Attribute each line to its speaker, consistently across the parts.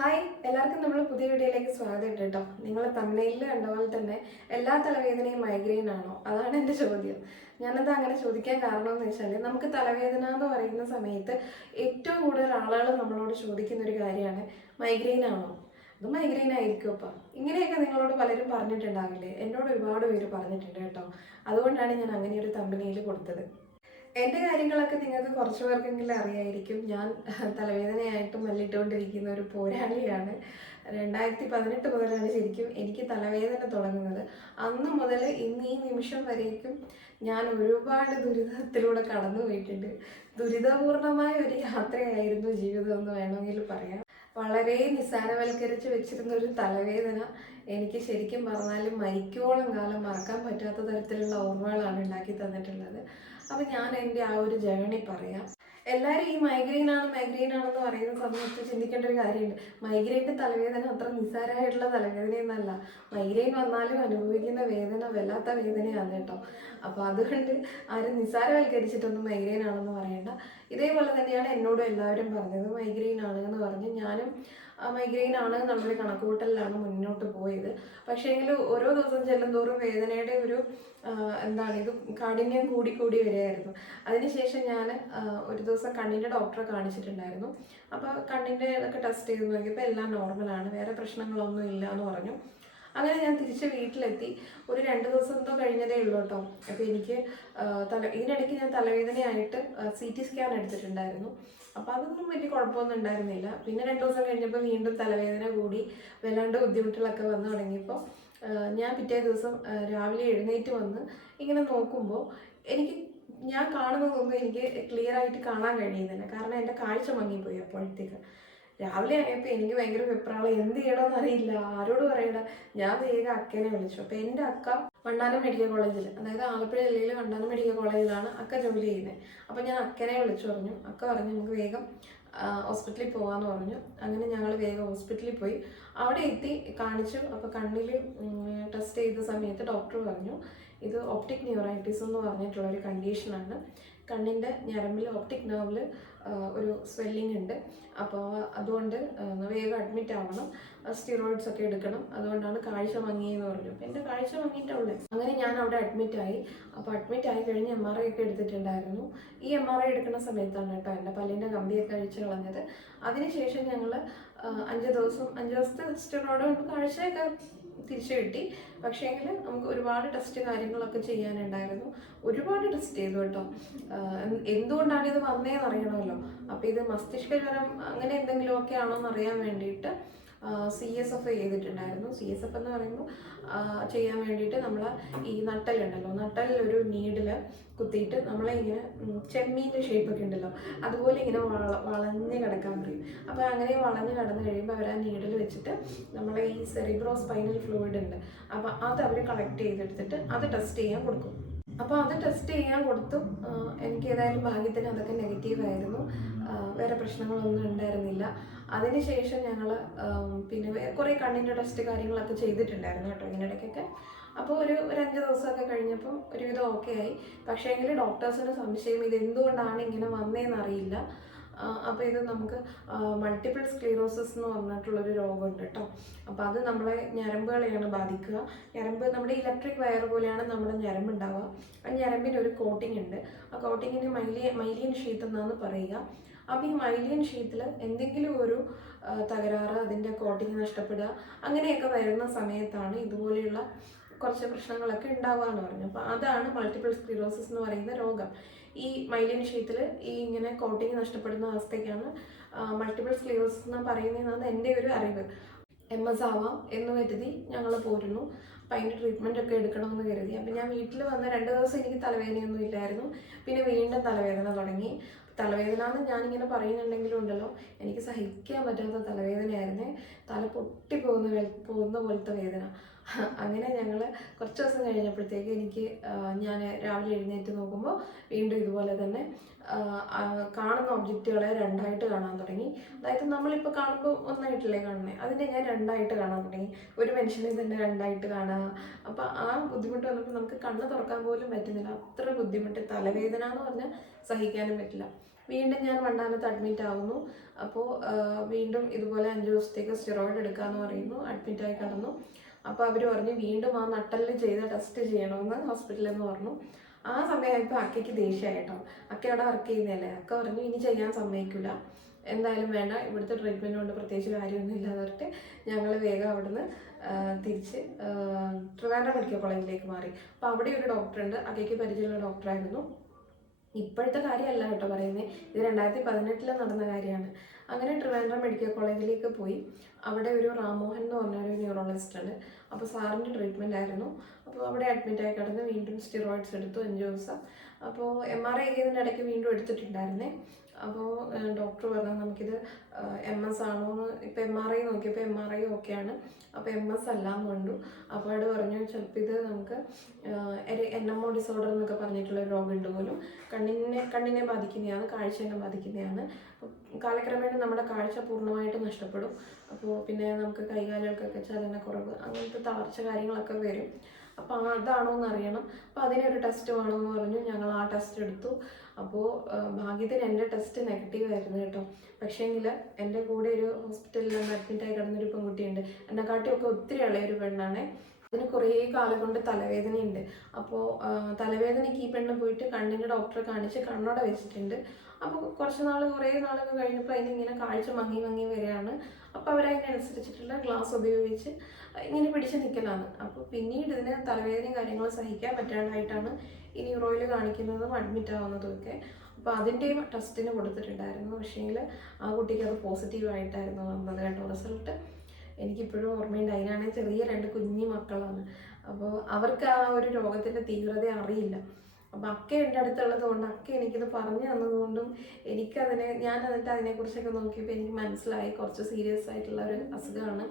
Speaker 1: Hi എല്ലാവർക്കും നമ്മൾ പുതിയ വീഡിയോയിലേക്ക് സ്വാഗതം കേട്ടോ. നിങ്ങൾ തമിഴിൽ കണ്ട പോലെ തന്നെ എല്ലാ തലവേദനയും മൈഗ്രെയിൻ ആണോ? അതാണ് എന്റെ ചോദ്യം. ഞാനത് അങ്ങനെ ചോദിക്കാൻ കാരണം എന്ന് വെച്ചാൽ നമുക്ക് തലവേദന എന്ന് പറയുന്ന സമയത്ത് ഏറ്റവും കൂടുതൽ ആളുകൾ നമ്മളോട് ചോദിക്കുന്ന ഒരു കാര്യമാണ് മൈഗ്രെയിൻ ആണോ? അത് മൈഗ്രെയിൻ ആയിരിക്കും അപ്പം. ഇങ്ങനെയൊക്കെ നിങ്ങളോട് പലരും പറഞ്ഞിട്ടുണ്ടാവില്ലേ? എന്നോട് ഒരുപാട് പേര് പറഞ്ഞിട്ടുണ്ട് കേട്ടോ. അതുകൊണ്ടാണ് ഞാൻ അങ്ങനെ ഒരു തമ്പനിയിൽ കൊടുത്തത്. എന്റെ കാര്യങ്ങളൊക്കെ നിങ്ങൾക്ക് കുറച്ച് പേർക്കെങ്കിലും അറിയായിരിക്കും. ഞാൻ തലവേദനയായിട്ട് മല്ലിട്ടുകൊണ്ടിരിക്കുന്ന ഒരു പോരാളിയാണ്. രണ്ടായിരത്തി പതിനെട്ട് മുതലാണ് ശരിക്കും എനിക്ക് തലവേദന തുടങ്ങുന്നത്. അന്ന് മുതൽ ഇന്ന് ഈ നിമിഷം വരേക്കും ഞാൻ ഒരുപാട് ദുരിതത്തിലൂടെ കടന്നു പോയിട്ടുണ്ട് ദുരിതപൂർണമായ ഒരു യാത്രയായിരുന്നു ജീവിതം എന്ന് വേണമെങ്കിൽ പറയാം. വളരെ നിസ്സാരവൽക്കരിച്ച് വെച്ചിരുന്ന ഒരു തലവേദന എനിക്ക് ശരിക്കും പറഞ്ഞാൽ മരിക്കോളം കാലം മറക്കാൻ പറ്റാത്ത തരത്തിലുള്ള ഓർമ്മകളാണ് ഉണ്ടാക്കി തന്നിട്ടുള്ളത്. അപ്പം ഞാൻ എന്റെ ആ ഒരു ജേണി പറയാം. എല്ലാവരും ഈ മൈഗ്രെയിൻ ആണ് മൈഗ്രെയിൻ ആണെന്ന് പറയുന്ന സമയത്ത് ചിന്തിക്കേണ്ട ഒരു കാര്യമുണ്ട്. മൈഗ്രെയിന്റെ തലവേദന അത്ര നിസ്സാരമായിട്ടുള്ള തലവേദനയൊന്നല്ല. മൈഗ്രെയിൻ വന്നാലും അനുഭവിക്കുന്ന വേദന വല്ലാത്ത വേദനയാണ് കേട്ടോ. അപ്പോൾ അതുകൊണ്ട് ആരും നിസ്സാരവൽക്കരിച്ചിട്ടൊന്നും മൈഗ്രെയിൻ ആണെന്ന് പറയണ്ട. ഇതേപോലെ തന്നെയാണ് എന്നോടും എല്ലാവരും പറഞ്ഞത്. മൈഗ്രെയിൻ ആണ് എന്ന് പറഞ്ഞ് ഞാനും മൈഗ്രെയിൻ ആണ് നമ്മുടെ കണക്കുകൂട്ടലിലാണ് മുന്നോട്ട് പോയത്. പക്ഷേങ്കിൽ ഓരോ ദിവസം ചെല്ലും ചെല്ലുന്തോറും വേദനയുടെ ഒരു എന്താണ് ഇത് കാഠിന്യം കൂടി കൂടി വരികയായിരുന്നു. അതിനുശേഷം ഞാൻ ഒരു ദിവസം കണ്ണിന്റെ ഡോക്ടറെ കാണിച്ചിട്ടുണ്ടായിരുന്നു. അപ്പോൾ കണ്ണിന്റെ ഇതൊക്കെ ടെസ്റ്റ് ചെയ്ത് നോക്കിയപ്പോൾ എല്ലാം നോർമലാണ്. വേറെ പ്രശ്നങ്ങളൊന്നും ഇല്ല എന്ന് പറഞ്ഞു. അങ്ങനെ ഞാൻ തിരിച്ച് വീട്ടിലെത്തി. ഒരു രണ്ട് ദിവസം എന്തോ കഴിഞ്ഞതേ ഉള്ളൂ കേട്ടോ. അപ്പോൾ എനിക്ക് തല ഇതിനിടയ്ക്ക് ഞാൻ തലവേദനയായിട്ട് സി ടി സ്കാൻ എടുത്തിട്ടുണ്ടായിരുന്നു. അപ്പോൾ അതൊന്നും വലിയ കുഴപ്പമൊന്നും ഉണ്ടായിരുന്നില്ല. പിന്നെ രണ്ട് ദിവസം കഴിഞ്ഞപ്പോൾ വീണ്ടും തലവേദന കൂടി വല്ലാണ്ട് ബുദ്ധിമുട്ടുകളൊക്കെ വന്നു തുടങ്ങിയപ്പോൾ ഞാൻ പിറ്റേ ദിവസം രാവിലെ എഴുന്നേറ്റ് വന്ന് ഇങ്ങനെ നോക്കുമ്പോൾ എനിക്ക് ഞാൻ കാണുന്നതൊന്നും എനിക്ക് ക്ലിയർ ആയിട്ട് കാണാൻ കഴിയുന്നില്ല. കാരണം എന്റെ കാഴ്ച മങ്ങിപ്പോയി അപ്പോഴത്തേക്ക്. രാവിലെ ആയപ്പോൾ എനിക്ക് ഭയങ്കര വെപ്രാളം. എന്ത് ചെയ്യണമെന്ന് അറിയില്ല. ആരോട് പറയണ്ട. ഞാൻ വേഗം അക്കനെ വിളിച്ചു. അപ്പോൾ എന്റെ അക്ക വണ്ടാനം മെഡിക്കൽ കോളേജിൽ അതായത് ആലപ്പുഴ ജില്ലയിലെ വണ്ടാനം മെഡിക്കൽ കോളേജിലാണ് അക്ക ജോലി ചെയ്യുന്നത് അപ്പോൾ ഞാൻ അക്കനെ വിളിച്ചു പറഞ്ഞു. അക്ക പറഞ്ഞു നമുക്ക് വേഗം ഹോസ്പിറ്റലിൽ പോകാമെന്ന് പറഞ്ഞു. അങ്ങനെ ഞങ്ങൾ വേഗം ഹോസ്പിറ്റലിൽ പോയി. അവിടെ എത്തി കാണിച്ചു. അപ്പോൾ കണ്ണിൽ ടെസ്റ്റ് ചെയ്ത സമയത്ത് ഡോക്ടർ പറഞ്ഞു ഇത് ഓപ്റ്റിക് ന്യൂറൈറ്റിസ് എന്ന് പറഞ്ഞിട്ടുള്ള ഒരു കണ്ടീഷനാണ്. കണ്ണിന്റെ ഞരമ്പിൽ ഒപ്റ്റിക് നെർവിൽ ഒരു സ്വെല്ലിംഗ് ഉണ്ട്. അപ്പോൾ അതുകൊണ്ട് വേഗം അഡ്മിറ്റ് ആവണം. സ്റ്റിറോയിഡ്സ് ഒക്കെ എടുക്കണം. അതുകൊണ്ടാണ് കാഴ്ച മങ്ങിയെന്ന് പറഞ്ഞു. അപ്പം എന്റെ കാഴ്ച മങ്ങിയിട്ടുള്ളത് അങ്ങനെ ഞാൻ അവിടെ അഡ്മിറ്റ് ആയി. അപ്പോൾ അഡ്മിറ്റ് ആയി കഴിഞ്ഞ് എം ആർ ഐ ഒക്കെ എടുത്തിട്ടുണ്ടായിരുന്നു. ഈ എം ആർ ഐ എടുക്കുന്ന സമയത്താണ് കേട്ടോ എന്റെ പല്ലിന്റെ കമ്പിയൊക്കെ അഴിച്ച് കളഞ്ഞത്. അതിനുശേഷം ഞങ്ങൾ അഞ്ച് ദിവസം അഞ്ച് ദിവസത്തെ സ്റ്റിറോയിഡ് കൊണ്ട് കാഴ്ചയൊക്കെ തിരിച്ചു കിട്ടി. പക്ഷേ എങ്കിൽ നമുക്ക് ഒരുപാട് ടെസ്റ്റ് കാര്യങ്ങളൊക്കെ ചെയ്യാനുണ്ടായിരുന്നു. ഒരുപാട് ടെസ്റ്റ് ചെയ്തു കേട്ടോ. എന്തുകൊണ്ടാണ് ഇത് വന്നതെന്ന് അറിയണമല്ലോ അപ്പോൾ ഇത് മസ്തിഷ്ക ജ്വരം അങ്ങനെ എന്തെങ്കിലുമൊക്കെ ആണോ എന്ന് അറിയാൻ വേണ്ടിയിട്ട് സി എസ് എഫ് ചെയ്തിട്ടുണ്ടായിരുന്നു. സി എസ് എഫ് എന്ന് പറയുമ്പോൾ ചെയ്യാൻ വേണ്ടിയിട്ട് നമ്മൾ ഈ നട്ടലുണ്ടല്ലോ നട്ടലിൽ ഒരു നീഡിൽ കുത്തിയിട്ട് നമ്മളെ ഇങ്ങനെ ചെമ്മീന്റെ ഷേപ്പൊക്കെ ഉണ്ടല്ലോ അതുപോലെ ഇങ്ങനെ വള വളഞ്ഞ് കിടക്കാൻ പറയും. അപ്പോൾ അങ്ങനെ വളഞ്ഞ് കിടന്ന് കഴിയുമ്പോൾ അവർ ആ നീഡിൽ വെച്ചിട്ട് നമ്മളെ ഈ സെറിബ്രോ സ്പൈനൽ ഫ്ലൂയിഡ് ഉണ്ട്. അപ്പോൾ അത് അവർ കളക്ട് ചെയ്തെടുത്തിട്ട് അത് ടെസ്റ്റ് ചെയ്യാൻ കൊടുക്കും. അപ്പോൾ അത് ടെസ്റ്റ് ചെയ്യാൻ കൊടുത്തു എനിക്ക് ഏതായാലും ഭാഗ്യത്തിന് അതൊക്കെ നെഗറ്റീവ് ആയിരുന്നു. വേറെ പ്രശ്നങ്ങളൊന്നും ഉണ്ടായിരുന്നില്ല. അതിനുശേഷം ഞങ്ങൾ പിന്നെ കുറേ കണ്ണിന്റെ ടെസ്റ്റ് കാര്യങ്ങളൊക്കെ ചെയ്തിട്ടുണ്ടായിരുന്നു കേട്ടോ ഇതിനിടയ്ക്കൊക്കെ അപ്പോൾ ഒരു ഒരു അഞ്ച് ദിവസമൊക്കെ കഴിഞ്ഞപ്പം ഒരുവിധം ഓക്കെ ആയി. പക്ഷേ എങ്കിൽ ഡോക്ടേഴ്സിന് സംശയം ഇത് എന്തുകൊണ്ടാണ് ഇങ്ങനെ വന്നതെന്ന് അറിയില്ല. അപ്പോൾ ഇത് നമുക്ക് മൾട്ടിപ്പിൾ സ്ക്ലീറോസിസ് എന്ന് പറഞ്ഞിട്ടുള്ളൊരു രോഗമുണ്ട് കേട്ടോ അപ്പോൾ അത് നമ്മളെ ഞരമ്പുകളെയാണ് ബാധിക്കുക. ഞരമ്പ് നമ്മുടെ ഇലക്ട്രിക് വയർ പോലെയാണ് നമ്മുടെ ഞരമ്പ് ഉണ്ടാവുക ആ ഞരമ്പിന് ഒരു കോട്ടിംഗ് ഉണ്ട്. ആ കോട്ടിങ്ങിന് മൈലിയ മൈലിയൻ ഷീത്ത് എന്നാണ് പറയുക. അപ്പോൾ ഈ മൈലിയൻ ഷീത്തിൽ എന്തെങ്കിലും ഒരു തകരാറ് അതിന്റെ കോട്ടിങ് നഷ്ടപ്പെടുക അങ്ങനെയൊക്കെ വരുന്ന സമയത്താണ് ഇതുപോലെയുള്ള കുറച്ച് പ്രശ്നങ്ങളൊക്കെ ഉണ്ടാവുക എന്ന് പറഞ്ഞു. അപ്പോൾ അതാണ് മൾട്ടിപ്പിൾ സ്ക്ലിറോസിസ് എന്ന് പറയുന്ന രോഗം. ഈ മൈലിൻ ഷീറ്റിൽ ഈ ഇങ്ങനെ കോട്ടിങ് നഷ്ടപ്പെടുന്ന അവസ്ഥയ്ക്കാണ് മൾട്ടിപ്പിൾ സ്ക്ലിറോസിസ് എന്ന് പറയുന്നതെന്നാണ് എന്റെ ഒരു അറിവ്. എം എസ് ആവാം എന്ന് കരുതി ഞങ്ങൾ പോരുന്നു. അപ്പം അതിന്റെ ട്രീറ്റ്മെന്റ് ഒക്കെ എടുക്കണമെന്ന് കരുതി. അപ്പം ഞാൻ വീട്ടിൽ വന്ന രണ്ട് ദിവസം എനിക്ക് തലവേദനയൊന്നും ഇല്ലായിരുന്നു. പിന്നെ വീണ്ടും തലവേദന തുടങ്ങി. തലവേദന എന്ന് ഞാനിങ്ങനെ പറയുന്നുണ്ടെങ്കിലും ഉണ്ടല്ലോ എനിക്ക് സഹിക്കാൻ പറ്റാത്ത തലവേദനയായിരുന്നേ. തല പൊട്ടി പോകുന്ന പോകുന്ന പോലത്തെ വേദന. അങ്ങനെ ഞങ്ങൾ കുറച്ച് ദിവസം കഴിഞ്ഞപ്പോഴത്തേക്ക് എനിക്ക് ഞാൻ രാവിലെ എഴുന്നേറ്റ് നോക്കുമ്പോൾ വീണ്ടും ഇതുപോലെ തന്നെ കാണുന്ന ഒബ്ജക്റ്റുകളെ രണ്ടായിട്ട് കാണാൻ തുടങ്ങി. അതായത് നമ്മളിപ്പോൾ കാണുമ്പോൾ ഒന്നായിട്ടല്ലേ കാണുന്നത് അതിനെ ഞാൻ രണ്ടായിട്ട് കാണാൻ തുടങ്ങി. ഒരു മനുഷ്യനെ തന്നെ രണ്ടായിട്ട് കാണുക അപ്പോൾ ആ ബുദ്ധിമുട്ട് വന്നപ്പോൾ നമുക്ക് കണ്ണ് തുറക്കാൻ പോലും പറ്റുന്നില്ല. അത്ര ബുദ്ധിമുട്ട് തലവേദന എന്ന് പറഞ്ഞാൽ സഹിക്കാനും പറ്റില്ല. വീണ്ടും ഞാൻ വണ്ടാനത്ത് അഡ്മിറ്റ് ആവുന്നു. അപ്പോൾ വീണ്ടും ഇതുപോലെ അഞ്ച് ദിവസത്തേക്ക് സ്റ്റിറോയിഡ് എടുക്കാമെന്ന് പറയുന്നു. അഡ്മിറ്റായി കിടന്നു. അപ്പോൾ അവർ പറഞ്ഞു വീണ്ടും ആ നട്ടലിൽ ചെയ്ത് ടെസ്റ്റ് ചെയ്യണമെന്ന് ഹോസ്പിറ്റലിൽ നിന്ന് പറഞ്ഞു. ആ സമയമായപ്പോൾ അക്കയ്ക്ക് ദേഷ്യമായിട്ടോ അക്ക അവിടെ വർക്ക് ചെയ്യുന്നതല്ലേ? അക്ക പറഞ്ഞു ഇനി ചെയ്യാൻ സമ്മതിക്കില്ല എന്തായാലും വേണ്ട ഇവിടുത്തെ ട്രീറ്റ്മെന്റ് കൊണ്ട് പ്രത്യേകിച്ച് കാര്യമൊന്നും ഇല്ലാതെ ഞങ്ങൾ വേഗം അവിടുന്ന് തിരിച്ച് ട്രിവാൻഡ്രം മെഡിക്കൽ കോളേജിലേക്ക് മാറി. അപ്പോൾ അവിടെ ഒരു ഡോക്ടറുണ്ട് അക്കയ്ക്ക് പരിചയമുള്ള ഡോക്ടറായിരുന്നു ഇപ്പോഴത്തെ കാര്യമല്ല കേട്ടോ പറയുന്നത് ഇത് രണ്ടായിരത്തി പതിനെട്ടിൽ നടന്ന കാര്യമാണ്. അങ്ങനെ ട്രിവാൻഡ്രം മെഡിക്കൽ കോളേജിലേക്ക് പോയി. അവിടെ ഒരു റാമോഹൻ എന്ന് പറഞ്ഞ ഒരു ന്യൂറോളജിസ്റ്റ് ഉണ്ട്. അപ്പോൾ സാറിന്റെ ട്രീറ്റ്മെന്റ് ആയിരുന്നു. അപ്പോൾ അവിടെ അഡ്മിറ്റ് ആയി കിടന്ന് വീണ്ടും സ്റ്റിറോയിഡ്സ് എടുത്തു അഞ്ച് ദിവസം. അപ്പോൾ എം ആർ ഐ ചെയ്യുന്നതിന്റെ ഇടയ്ക്ക് വീണ്ടും എടുത്തിട്ടുണ്ടായിരുന്നേ. അപ്പോൾ ഡോക്ടർ പറഞ്ഞു നമുക്കിത് എം എസ് ആണോ എന്ന് ഇപ്പോൾ എം ആർ ഐ നോക്കിയപ്പോൾ എം ആർ ഐ ഓക്കെയാണ്. അപ്പോൾ എം എസ് അല്ല എന്ന് കണ്ടു. അപ്പോൾ അവിടെ പറഞ്ഞു ചിലപ്പോൾ ഇത് നമുക്ക് എൻ എം ഒ ഡിസോർഡർ എന്നൊക്കെ പറഞ്ഞിട്ടുള്ള രോഗമുണ്ട് പോലും. കണ്ണിനെ കണ്ണിനെ ബാധിക്കുന്നതാണ് കാഴ്ചയെ ബാധിക്കുന്നതാണ്. കാലക്രമേണ നമ്മുടെ കാഴ്ച പൂർണമായിട്ട് നഷ്ടപ്പെടും. അപ്പോൾ പിന്നെ നമുക്ക് കൈകാലുകൾക്കൊക്കെ ചലനക്കുറവ് അങ്ങനത്തെ തളർച്ച കാര്യങ്ങളൊക്കെ വരും. അപ്പോൾ അതാണോ എന്ന് അറിയണം. അപ്പോൾ അതിനൊരു ടെസ്റ്റ് വേണമെന്ന് പറഞ്ഞു. ഞങ്ങൾ ആ ടെസ്റ്റ് എടുത്തു. അപ്പോൾ ഭാഗ്യത്തിന് എന്റെ ടെസ്റ്റ് നെഗറ്റീവ് ആയിരുന്നു കേട്ടോ. പക്ഷേങ്കിൽ എന്റെ കൂടെ ഒരു ഹോസ്പിറ്റലിൽ നിന്ന് അഡ്മിറ്റായി കിടന്നൊരു പെൺകുട്ടിയുണ്ട്. എന്നെക്കാട്ടിയൊക്കെ ഒത്തിരി ഇളയൊരു പെണ്ണാണേ. അതിന് കുറേ കാലം കൊണ്ട് തലവേദനയുണ്ട്. അപ്പോൾ തലവേദനയ്ക്ക് ഈ പെണ്ണ് പോയിട്ട് കണ്ണിന്റെ ഡോക്ടറെ കാണിച്ച് കണ്ണോടെ വെച്ചിട്ടുണ്ട്. അപ്പോൾ കുറച്ച് നാൾ കുറേ നാളൊക്കെ കഴിഞ്ഞപ്പോൾ അതിനിങ്ങനെ കാഴ്ച മങ്ങി മങ്ങി വരികയാണ്. അപ്പോൾ അവരതിനനുസരിച്ചിട്ടുള്ള ഗ്ലാസ് ഉപയോഗിച്ച് ഇങ്ങനെ പിടിച്ച് നിൽക്കലാണ് അപ്പോൾ പിന്നീട് ഇതിന് തലവേദനയും കാര്യങ്ങളും സഹിക്കാൻ പറ്റാണ്ടായിട്ടാണ് ഈ ന്യൂറോയിൽ കാണിക്കുന്നതും അഡ്മിറ്റ് ആവുന്നതും ഒക്കെ അപ്പോൾ അതിന്റെയും ടെസ്റ്റിന് കൊടുത്തിട്ടുണ്ടായിരുന്നു. പക്ഷേങ്കിൽ ആ കുട്ടിക്ക് അത് പോസിറ്റീവായിട്ടായിരുന്നു വന്നത് കേട്ടോ. റിസൾട്ട് എനിക്കിപ്പോഴും ഓർമ്മയുണ്ട്. അതിനാണെങ്കിൽ ചെറിയ രണ്ട് കുഞ്ഞു മക്കളാണ്. അപ്പോൾ അവർക്ക് ആ ഒരു രോഗത്തിന്റെ തീവ്രത അറിയില്ല. അപ്പോൾ അക്ക എന്റെ അടുത്തുള്ളത് കൊണ്ട് അക്ക എനിക്കിത് പറഞ്ഞു തന്നതുകൊണ്ടും എനിക്കതിനെ ഞാൻ എന്നിട്ട് അതിനെക്കുറിച്ചൊക്കെ നോക്കിയപ്പോൾ എനിക്ക് മനസ്സിലായി. കുറച്ച് സീരിയസ് ആയിട്ടുള്ള ഒരു അസുഖമാണ്.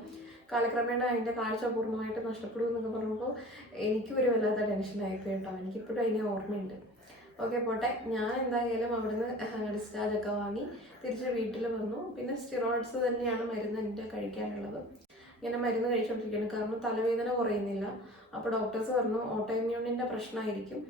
Speaker 1: കാലക്രമേണ അതിന്റെ കാഴ്ച പൂർണമായിട്ട് നഷ്ടപ്പെടും എന്നൊക്കെ പറഞ്ഞപ്പോൾ എനിക്കും ഒരു വല്ലാത്ത ടെൻഷനായിപ്പോയി കേട്ടോ. എനിക്കിപ്പോഴും അതിനെ ഓർമ്മയുണ്ട്. ഓക്കെ പോട്ടെ. ഞാൻ എന്തായാലും അവിടുന്ന് ഡിസ്ചാർജ് ഒക്കെ വാങ്ങി തിരിച്ച് വീട്ടിൽ വന്നു. പിന്നെ സ്റ്റിറോയിഡ്സ് തന്നെയാണ് മരുന്ന് എന്റെ കഴിക്കാനുള്ളത്. ഇങ്ങനെ മരുന്ന് കഴിച്ചുകൊണ്ടിരിക്കുകയാണ് കാരണം തലവേദന കുറയുന്നില്ല. അപ്പോൾ ഡോക്ടേഴ്സ് പറഞ്ഞു ഓട്ടോഇമ്മ്യൂണിന്റെ പ്രശ്നമായിരിക്കും.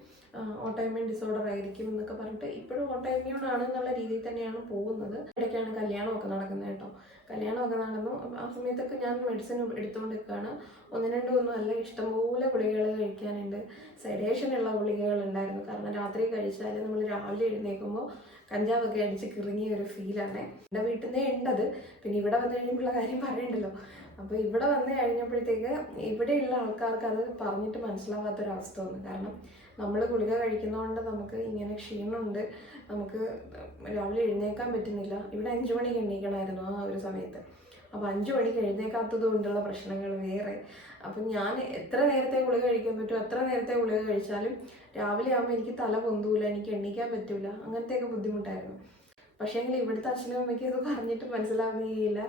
Speaker 1: ഓട്ടോഇമ്മ്യൂൺ ഡിസോർഡർ ആയിരിക്കും എന്നൊക്കെ പറഞ്ഞിട്ട് ഇപ്പോഴും ഓട്ടോഇമ്മ്യൂൺ ആണ് എന്നുള്ള രീതിയിൽ തന്നെയാണ് പോകുന്നത്. ഇടയ്ക്കാണ് കല്യാണമൊക്കെ നടക്കുന്നത് കേട്ടോ. കല്യാണമൊക്കെ നടന്നു. ആ സമയത്തൊക്കെ ഞാൻ മെഡിസിൻ എടുത്തുകൊണ്ട് നിൽക്കുകയാണ് ഒന്ന് രണ്ടും ഒന്നും അല്ല ഇഷ്ടംപോലെ ഗുളികകൾ കഴിക്കാനുണ്ട്. സെഡേഷൻ ഉള്ള ഗുളികകൾ ഉണ്ടായിരുന്നു. കാരണം രാത്രി കഴിച്ചാൽ നമ്മൾ രാവിലെ എഴുന്നേൽക്കുമ്പോൾ കഞ്ചാവൊക്കെ അടിച്ച് കിറങ്ങിയ ഒരു ഫീലാണ് എന്റെ വീട്ടിൽ നിന്നേ ഉണ്ടത്. പിന്നെ ഇവിടെ വന്നു കഴിയുമ്പോഴുള്ള കാര്യം പറയണ്ടല്ലോ. അപ്പോൾ ഇവിടെ വന്നു കഴിഞ്ഞപ്പോഴത്തേക്ക് ഇവിടെയുള്ള ആൾക്കാർക്ക് അത് പറഞ്ഞിട്ട് മനസ്സിലാവാത്തൊരവസ്ഥ വന്നു. കാരണം നമ്മൾ ഗുളിക കഴിക്കുന്നതുകൊണ്ട് നമുക്ക് ഇങ്ങനെ ക്ഷീണമുണ്ട് നമുക്ക് രാവിലെ എഴുന്നേക്കാൻ പറ്റുന്നില്ല. ഇവിടെ അഞ്ചു മണിക്ക് എണീക്കണമായിരുന്നു ആ ഒരു സമയത്ത്. അപ്പോൾ അഞ്ചു മണിക്ക് എഴുന്നേക്കാത്തത് കൊണ്ടുള്ള പ്രശ്നങ്ങൾ വേറെ. അപ്പം ഞാൻ എത്ര നേരത്തെ ഗുളിക കഴിക്കാൻ പറ്റും എത്ര നേരത്തെ ഗുളിക കഴിച്ചാലും രാവിലെ ആകുമ്പോൾ എനിക്ക് തല പൊന്തൂല എനിക്ക് എണീക്കാൻ പറ്റൂല. അങ്ങനത്തെയൊക്കെ ബുദ്ധിമുട്ടായിരുന്നു. പക്ഷേങ്കിൽ ഇവിടുത്തെ അച്ഛനും അമ്മയ്ക്ക് ഇത് പറഞ്ഞിട്ട് മനസ്സിലാവുകയില്ല.